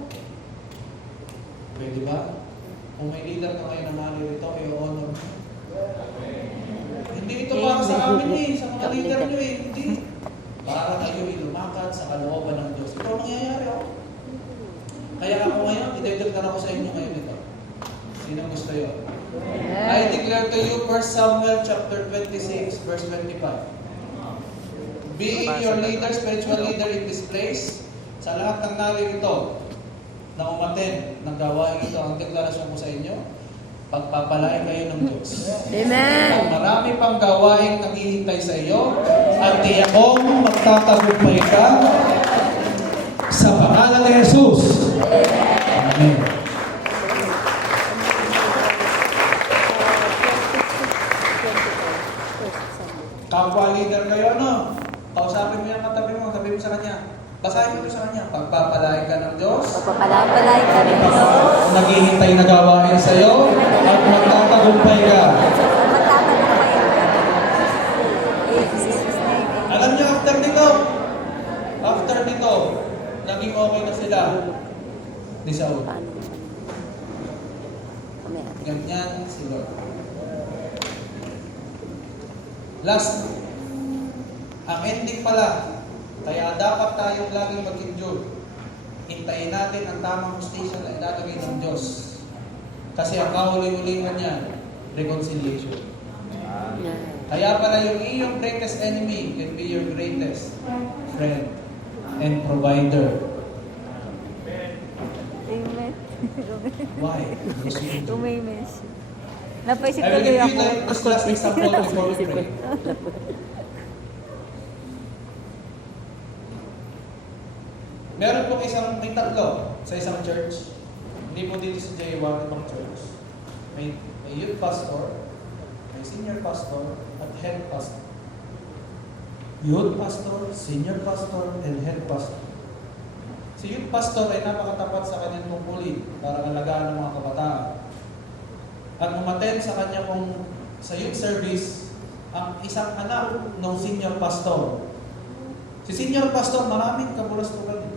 Pwede ba? Kung may leader ka ngayon na mali ito, i-honor mo. Hindi ito para sa amin sa mga leader nyo hindi. Para kayo lumakad sa kalooban ng Diyos. Ito ang nangyayari Kaya ako ngayon, i-declare ako sa inyo ngayon ito. Sino gusto yun? I declare to you 1 Samuel chapter 26, verse 25. Being your leader, spiritual leader in this place, sa lahat ng naririto na umaten ng gawain ito, ang deklarasyon ko sa inyo, pagpapalain kayo ng Diyos. Amen. At marami pang gawain naghihintay sa iyo at tiyakong magtatagumpay ka sa pangalan ni Jesus. Amen. Kapwa leader kayo, no? Kausapin mo yung katabi mo, sabi mo sa kanya. Basahin mo ito sa kanya. Pagpapalain ka ng Diyos, Pagpapalay ka rin Diyos. naghihintay na gawain sa'yo, at magtatagumpay ka. Magtatagumpay ka. In Jesus' name. Alam niyo, after nito, naging okay na sila. Di Saul. Paano? Mamaya. Ganyan si Lord. Last, ang ending pala, kaya dapat tayong laging mag-endure. Hintayin natin ang tamang hustisya na ilalagay ng Diyos. Kasi ang kahuli-hulihan niya, reconciliation. Kaya pala yung iyong greatest enemy can be your greatest friend and provider. Amen. Why? Because you endure. Amen. Napaisip I will tuloy give ako. you this last example before we pray. Meron pong may tatlo sa isang church. Hindi po dito sa J1, ibang church. May youth pastor, may senior pastor, at head pastor. Youth pastor, senior pastor, and head pastor. Si youth pastor ay napakatapat sa kanyang tungkulin para alagaan ng mga kabataan. At umattend sa kanya sa youth service ang isang anak ng senior pastor. Si senior pastor, maraming kabulastugan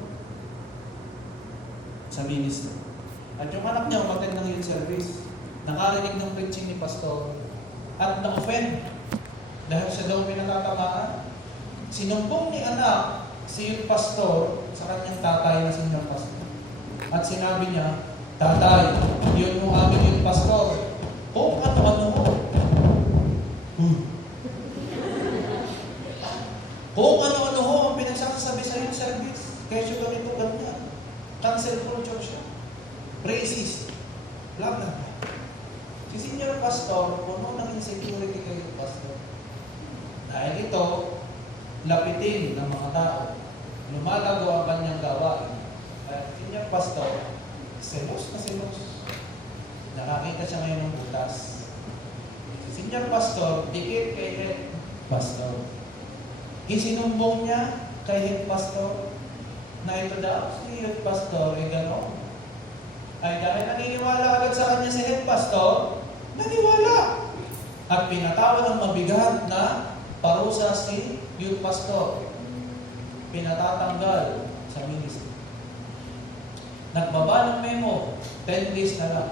sa ministry. At yung anak niya umattend ng youth service, nakarinig ng preaching ni pastor, at na-offend dahil siya daw pinatatamaan. Sinumbong ni anak si youth pastor sa kanyang tatay na senior pastor. At sinabi niya, "Tatay, yun yung aming youth pastor. Kung ano-ano mo." Kung ano-ano ho ang pinagsasabi sa youth service, kaya siya ganito ganyan. Cancel culture siya. Racist. Blah, blah, blah. Si senior pastor, puno ng insecurity kay youth pastor. Dahil ito, lapitin ng mga tao. Lumalago ang kanyang gawain. At senior pastor, selos na selos. Nakakita siya ngayon ng butas. Si senior pastor, dikit kay head pastor. Isinumbong niya kay head pastor na ito daw si head pastor ay gano'n. Ay dahil naniniwala agad sa kanya si head pastor, naniwala. At pinatawag ng mabigat na parusa si youth pastor. Pinatatanggal sa ministry. Nagbaba ng memo, 10 days na lang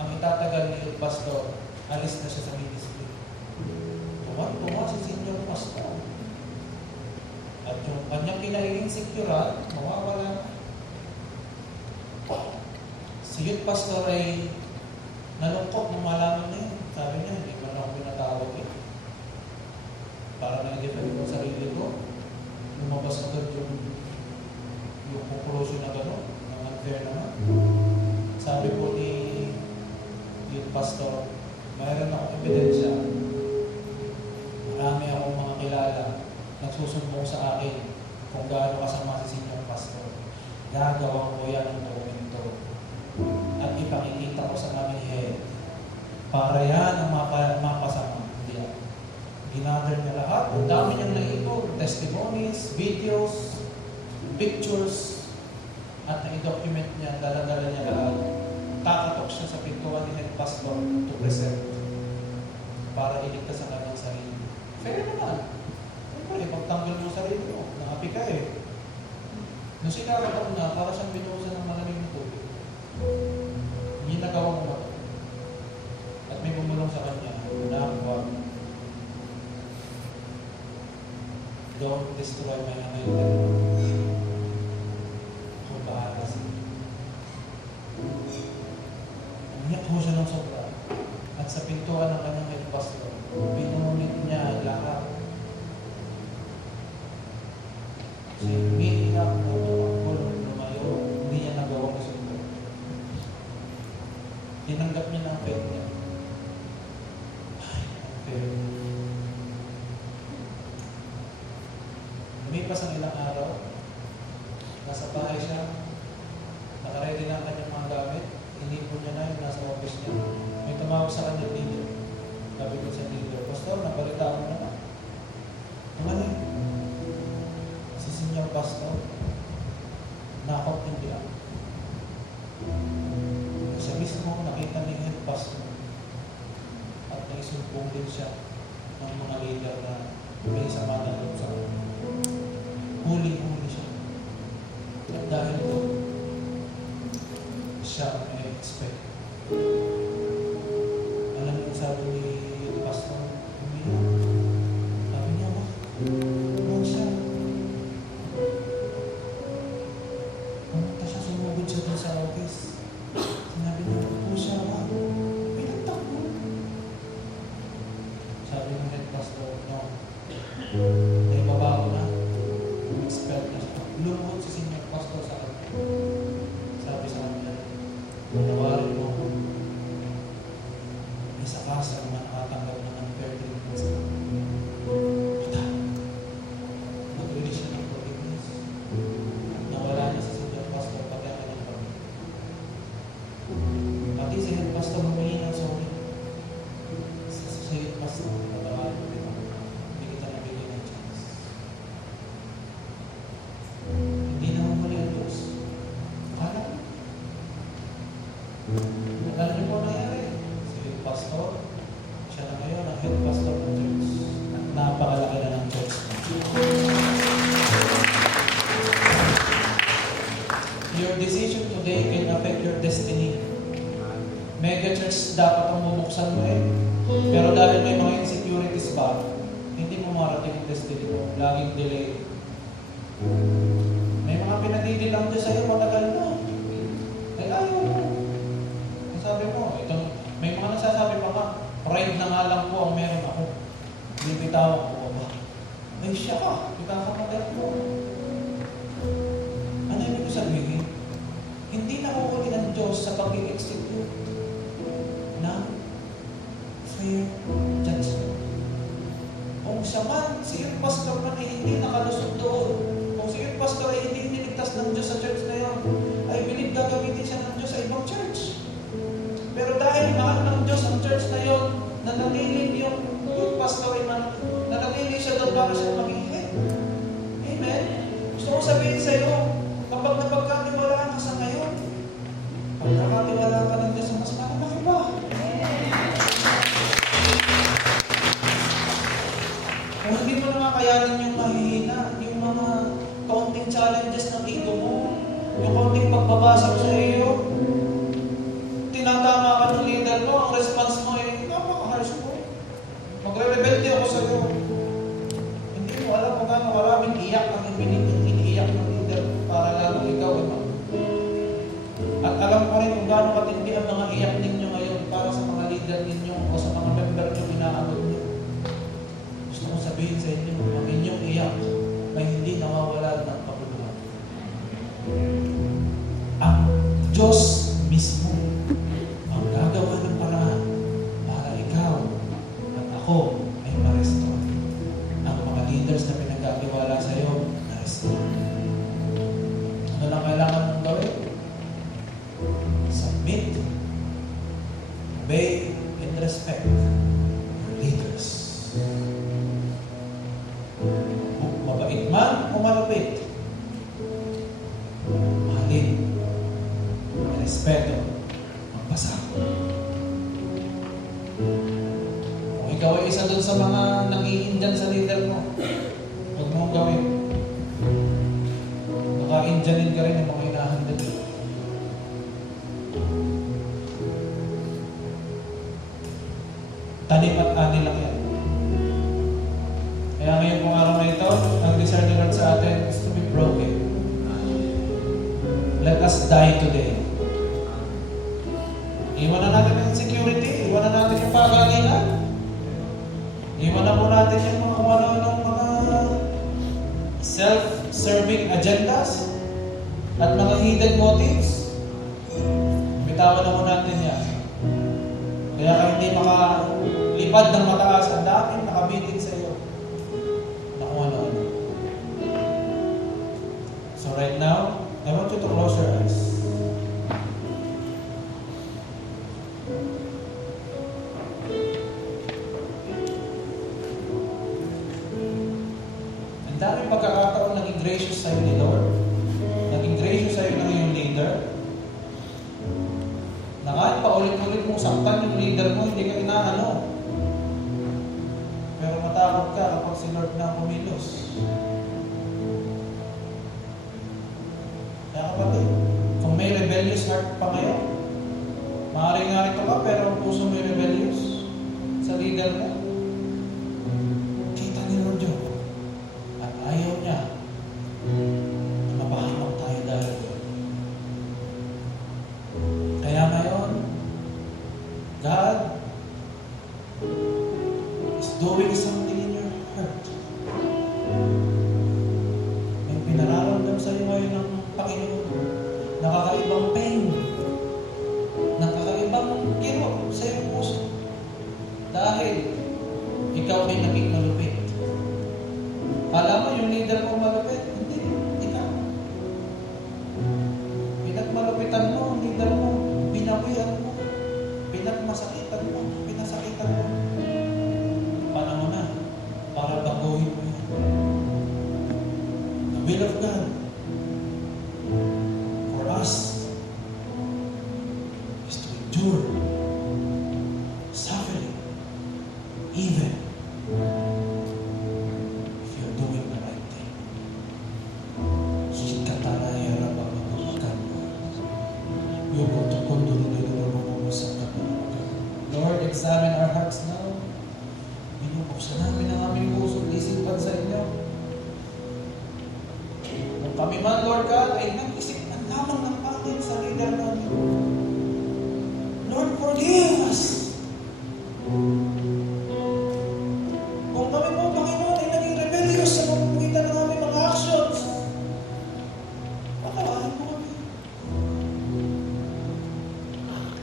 ang itatagal ni youth pastor. Alis na siya sa ministry. Tuwa si senior pastor. At yung kanyang kinaiinsecurean, mawawala na. Si youth pastor ay nalungkot nung malaman niya. Sabi niya, hindi ko na ako pinatawag eh. Para na-defend ko sarili ko. Lumabas agad yung conclusion na gano'n. Ang unfair naman. Sabi po ni youth pastor, mayroon akong ebidensya. Marami akong mga kilala nagsusumbong sa akin kung gaano kasama si senior pastor. Gagawa ko yan ng dokumento at ipakikita ko sa aming head para yan ang mapasama. Ginather niya lahat. Ang dami niyang naipon. Testimonies, videos, pictures, at na-document niya, dala-dala niya lahat. Kakatok siya sa pintuan ni head pastor to present para iligtas ang kanyang sarili. Fair naman. Siyempre, pagtanggol mo sarili mo, nakapi ka eh. Nung sinarap ako na, para siyang binuhusan ng malamig na tubig. Hindi nagawa mo ba ito? At may bumulong sa kanya, huwag. Don't destroy my anointing. Kung bahala siya. Umiyak mo siya ng sobra. At sa pintuan ng kanyang head pastor, pinunit niya lahat. Kasi umiiyak mo, lumayo, hindi niya nagawa ko sundo. Tinanggap niya ng faith niya. Ay, fair. Lumipas ang ilang araw, nasa bahay siya, nakaready na ang kanyang mga gamit, inipon niya na yung nasa office niya. May tumawag sa kanyang leader. Sabi ko sa leader, "Pastor, nabalita mo na. Tumaling. Si Senior Pastor, nakapindihan. Siya mismo nakita ni Head Pastor at naisumpong din siya ng mga leader na may sama na loob sa kanya. Huli-huli siya. At dahil doon, siya may expect. Alam niyo sabi ni Pastor, umiyak. Sabi niya, huwag siya. Pumunta siya, sumugod siya doon sa office. Sinabi niya, huwag siya, wag. Pinagtakbo. Sabi ng Head Pastor, no. Dahil babago na. Expect na siya. Lumuhod si Senior Pastor sa kanya. Sabi sa kanya, panawarin mo, isa ka sa mga nakatanggap ng unfair treatment. Kita, mag-release siya ng forgiveness. At nawala niya sa Senior Pastor pati ang kanyang pamilya. Pati si Head Pastor humingi ng sorry. Sa Head Pastor, panawarin mo kita. Hindi kita nabigyan ng chance. Hindi naman muli ang Diyos. Akala mo? Akala niyo po nangyari? Si Head Pastor, siya na ngayon ang Head Pastor ng church. At napakalaki na ng church. Your decision today can affect your destiny. Mega church dapat ang bubuksan mo eh. Pero dahil may mga insecurities pa, hindi mo marating ang destiny mo. Laging delay. May mga pinadidilang Diyos sa'yo matagal na. Ay, ayaw mo. Sabi mo, may mga nagsasabi pa nga, pride na nga lang po ang meron ako. Bibitawang ko ba? Ay, siya ka. Ikakamagal mo. Ano ibig sabihin? Hindi nakuhuli ng Diyos sa pag-i-execute ng fair judgment. Kung siya man, si yung pastor man ay hindi nakalusot doon. Kung si yung pastor ay hindi niligtas ng Diyos sa church na yun, ay bilib gagamitin siya ng Diyos sa ibang church. Pero dahil mahal ng Diyos ang church na yun, nanatiling yung pastor ay nanatiling siya doon para siya maging head. Amen? Gusto ko sabihin sa iyo, kapag napagkatiwalaan ka sa ngayon, pag nakatiwalaan ka ng Diyos, mas malaki pa. Kung hindi mo naman kayanin yung mahihina, yung mga kaunting challenges ng ego mo, yung kaunting pagbabasag sa iyo, tinatama ka ng leader mo, ang response mo ay, napaka-harsh mo. Magre-rebelde ako sa iyo. Hindi mo alam kung gaano maraming iyak ang iniiyak ng leader para lalo ikaw ay At alam ko rin kung gaano katindi ang mga iyak ninyo ngayon para sa mga leader ninyo o sa mga member nyo inaabot nyo. Gusto kong sabihin sa inyo, ang inyong iyak ay hindi nawawala ng paguluhan. Ang Diyos mismo ang gagawa ng paraan para ikaw at ako ay ma-restore. Ang mga leaders na pinagkatiwala sa iyo, na-restore. Ano lang kailangan mong gawin? Submit, obey, and respect your leaders. Mabait man o malupit, mahalin, respeto, magpasako. Kung ikaw ay isa doon sa mga nag-i-Indian sa leader mo, huwag mong gawin. Naka-Indianin ka rin yung mga inahandad. Tanim at ani lang yan. Kaya ngayon pong araw na ito, ang desire ni Lord sa atin is to be broken. Let us die today. Iwanan natin ang insecurity, iwanan natin yung pagalingan, iwanan po natin yung mga kumano-anong mga self-serving agendas at mga hidden motives. Bitawan na po natin yan. Kaya ka hindi makalipad ng mataas, ang daming nakabitin sa iyo na kung ano-ano. So right now, I want you to close your eyes. Ang daming pagkakataon naging gracious sa'yo ni Lord. Naging gracious sa'yo ng iyong leader. Na kahit paulit-ulit mong saktan yung leader mo, hindi ka inaano. Pero matakot ka kapag si Lord na kumilos. Kaya kapatid, kung may rebellious heart pa ngayon, maaaring nga rito ka pero ang puso mo rebellious sa leader mo. Kita ni Lord yun. At ayaw niya na mapahamak tayo dahil doon. Kaya ngayon, God is doing something in your heart. May pinararamdam sa iyo ngayon ng Panginoon. Nakakaibang pain. Nakakaibang kirot sa iyong puso. Dahil ikaw ay naging malupit. Kala mo yung leader mo malupit? Hindi. Ikaw. Pinagmalupitan mo ang leader mo. Binawian mo. Pinagmasakitan mo. Pinasakitan mo. Panahon na para baguhin mo yan. The will of God for us is to endure suffering even if you're doing the right thing. Shikataraya rabababakakan mo. Lord, examine our hearts now. Binubuksan namin ang aming puso at isipan sa inyo. Kung kami man, Lord God, ay nag-isipan lamang ng pangit sa leader namin. Lord, forgive us. Kung kami po, Panginoon, ay naging rebellious sa pamamagitan ng aming mga actions, patawarin mo kami.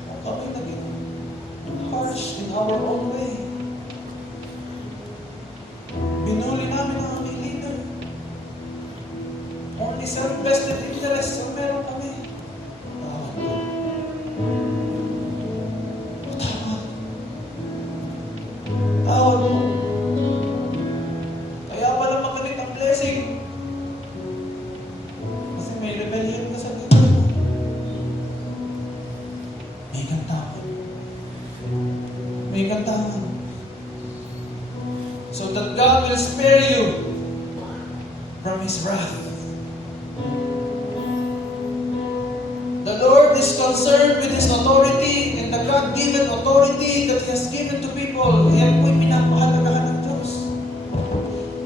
Kung kami naging harsh in our own way, binuli namin ang aming leader. Only self-vested interests ang meron kami. Tawad po. Tawad. Tawad po. Kaya wala magaling ang blessing. Kasi may rebellion ka sa leader mo. May kantawan. May kantawan. So that God will spare you from His wrath. The Lord is concerned with His authority and the God-given authority that He has given to people. Yan po'y pinapahalagahan ng Diyos.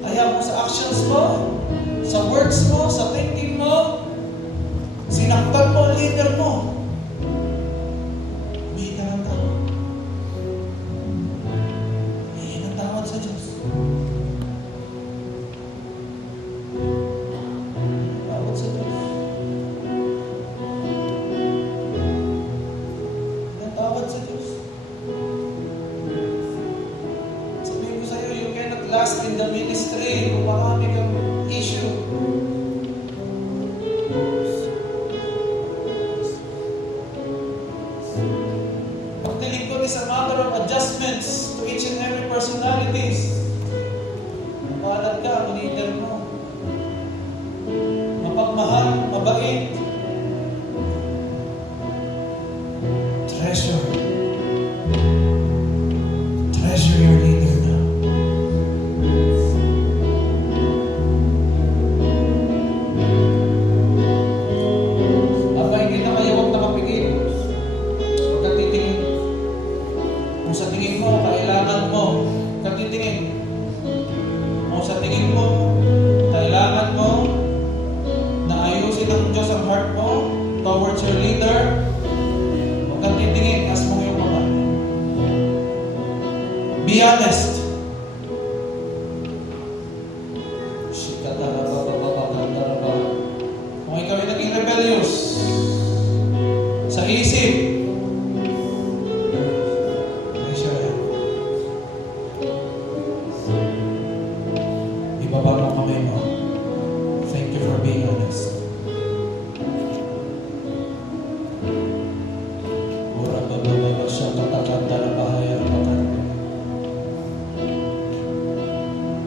Kaya kung sa actions mo, sa words mo, sa thinking mo, sinaktan mo ang leader mo, may tawad. May tawad sa Diyos. Tawad sa Diyos. Tawad sa Diyos. Sabihin ko sa'yo, you cannot last in the ministry kung marami kang issue. Pagdiling ko is a matter of adjustments to each and every personalities. Mapalag ka ang leader mo. Mapagmahal, mabait. Treasure. Treasure your leader now. Abay, hindi na kayo huwag nakapigil. Huwag kang titingin. Kung sa tingin mo, kailangan mo, huwag kang titingin. Kung sa tingin mo, kailangan mo na ayusin ng Diyos ang heart mo towards your leader, huwag kang titingin, as mo yung mga. Be honest. Kung ikaw ay naging rebellious sa isip, raise your hand. Ibaba mo kamay mo. Thank you for being honest.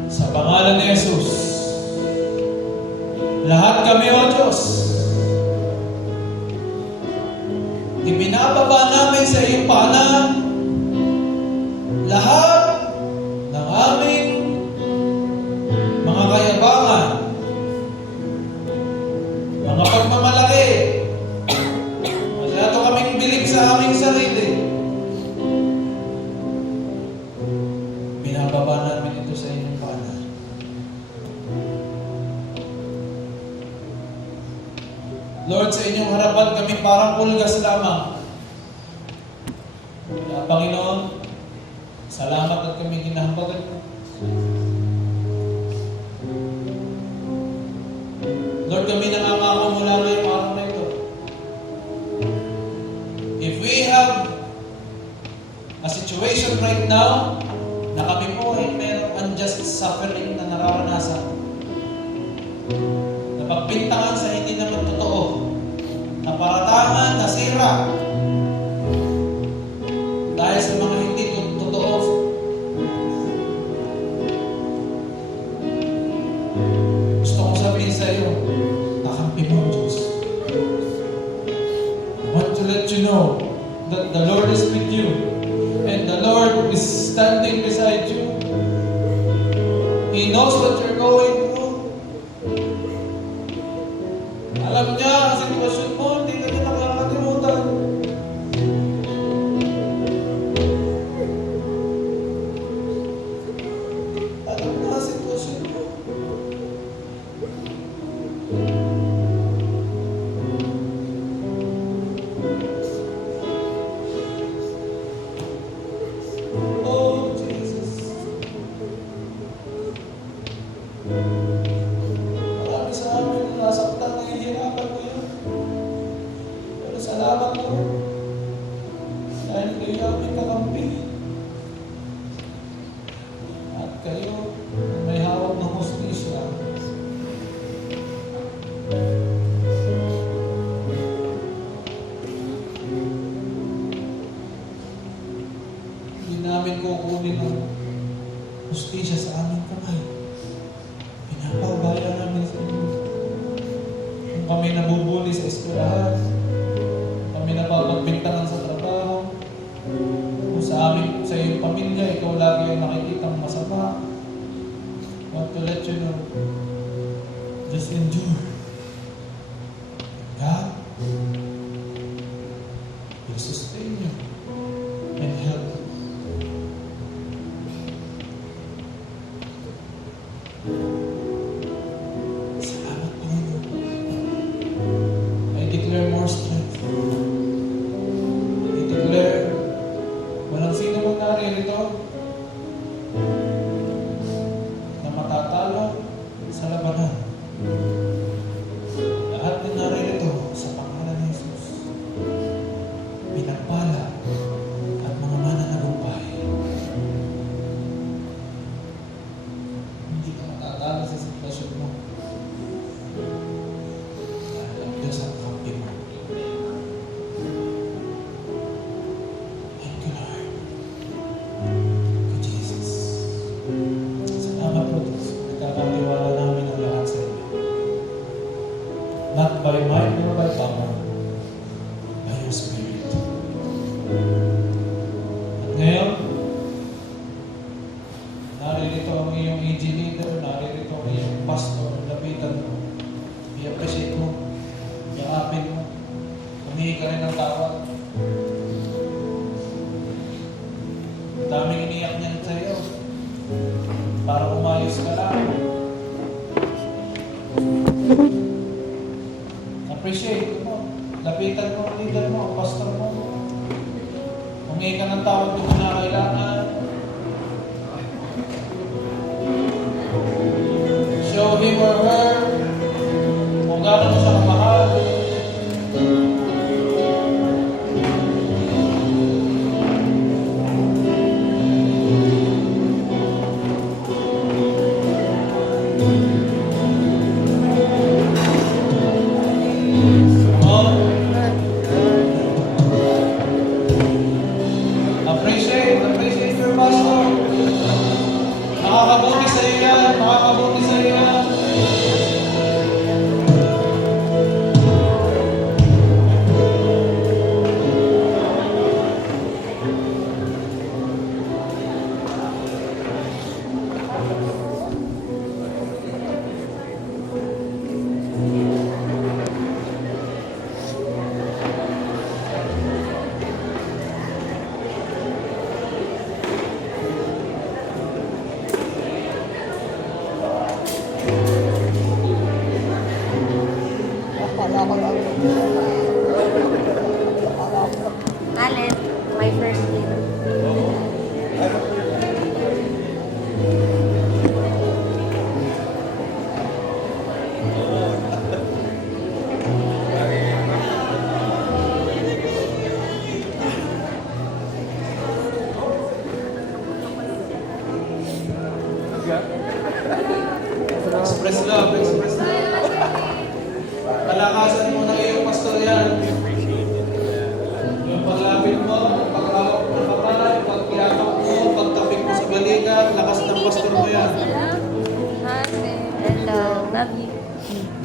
Sa pangalan ni Jesus, Lahat kami, O Diyos, ibinababa namin sa iyong paanan lahat ng aming mga kayabangan, mga pagmamalaki, masyado kaming bilig sa aming sarili. Binababa namin ito sa inyong paanan. Lord, sa inyong harapan kami parang pulgas lamang. Kaya, Panginoon, salamat at kami ginahambagan mo. Lord, kami nangangako mula ngayong araw na ito. If we have a situation right now na kami po ay merong unjust suffering na nararanasan, na pagbintangan sa hindi naman totoo, na paratangan, nasira, dahil sa mga hindi totoo, gusto kong sabihin sa iyo, nakampi mo, Diyos. I want to let you know that the Lord is with you and the Lord is standing beside you. He knows what you're going through. Alam niya ang sitwasyon mo, hindi ka niya nakakalimutan. Alam niya ang sitwasyon mo. Oh, Jesus. Marami sa amin na nasaktan, nahihirapan ko yun. Pero salamat po. Dahil kayo aming kakampi. At kayo may hawak ng hustisya. Hindi namin kukunin ang hustisya sa aming kamay. Pinapabaya namin sa inyo. Kung kami nabubuli sa eskwelahan, kung kami napapagbintangan sa trabaho, kung sa amin, sa iyong pamilya, ikaw lagi ang nakikitang masama. I want to let you know, just endure. God will sustain you and help you. Salamat, Panginoon. I declare more strength. I declare, walang sino mang naririto na matatalo sa labanan. Lahat na naririto sa pangalan ni Jesus, pinagpala at mga mananagumpay. Hindi ka matatalo sa sitwasyon mo. Dahil ang Diyos ang kampi mo. Thank you, Lord. Thank you, Jesus. Salamat po, Diyos. Nagkakatiwala namin ang lahat sa iyo. Not by might nor by power, by your Spirit. At ngayon, naririto ang iyong AG leader, naririto ang iyong pastor, lapitan mo, i-appreciate mo, i-apin mo, humingi ka rin ng tawad. Ang daming iniyak niyan sa iyo, para umayos ka lang. Appreciate mo, lapitan mo ang leader mo, ang pastor mo. Humingi ka ng tawad kung kinakailangan. Show him or her kung gano'n mo siya kamahal. Oh, appreciate Alin, my first year. Express love, express love. Palakasan mo na iyong pastor yan. Yung paglapit mo, paghawak mo ng kapal, pagkiyakap mo, pagtapik mo sa balikat, lakas ng pastor mo yan. Hello. Love you.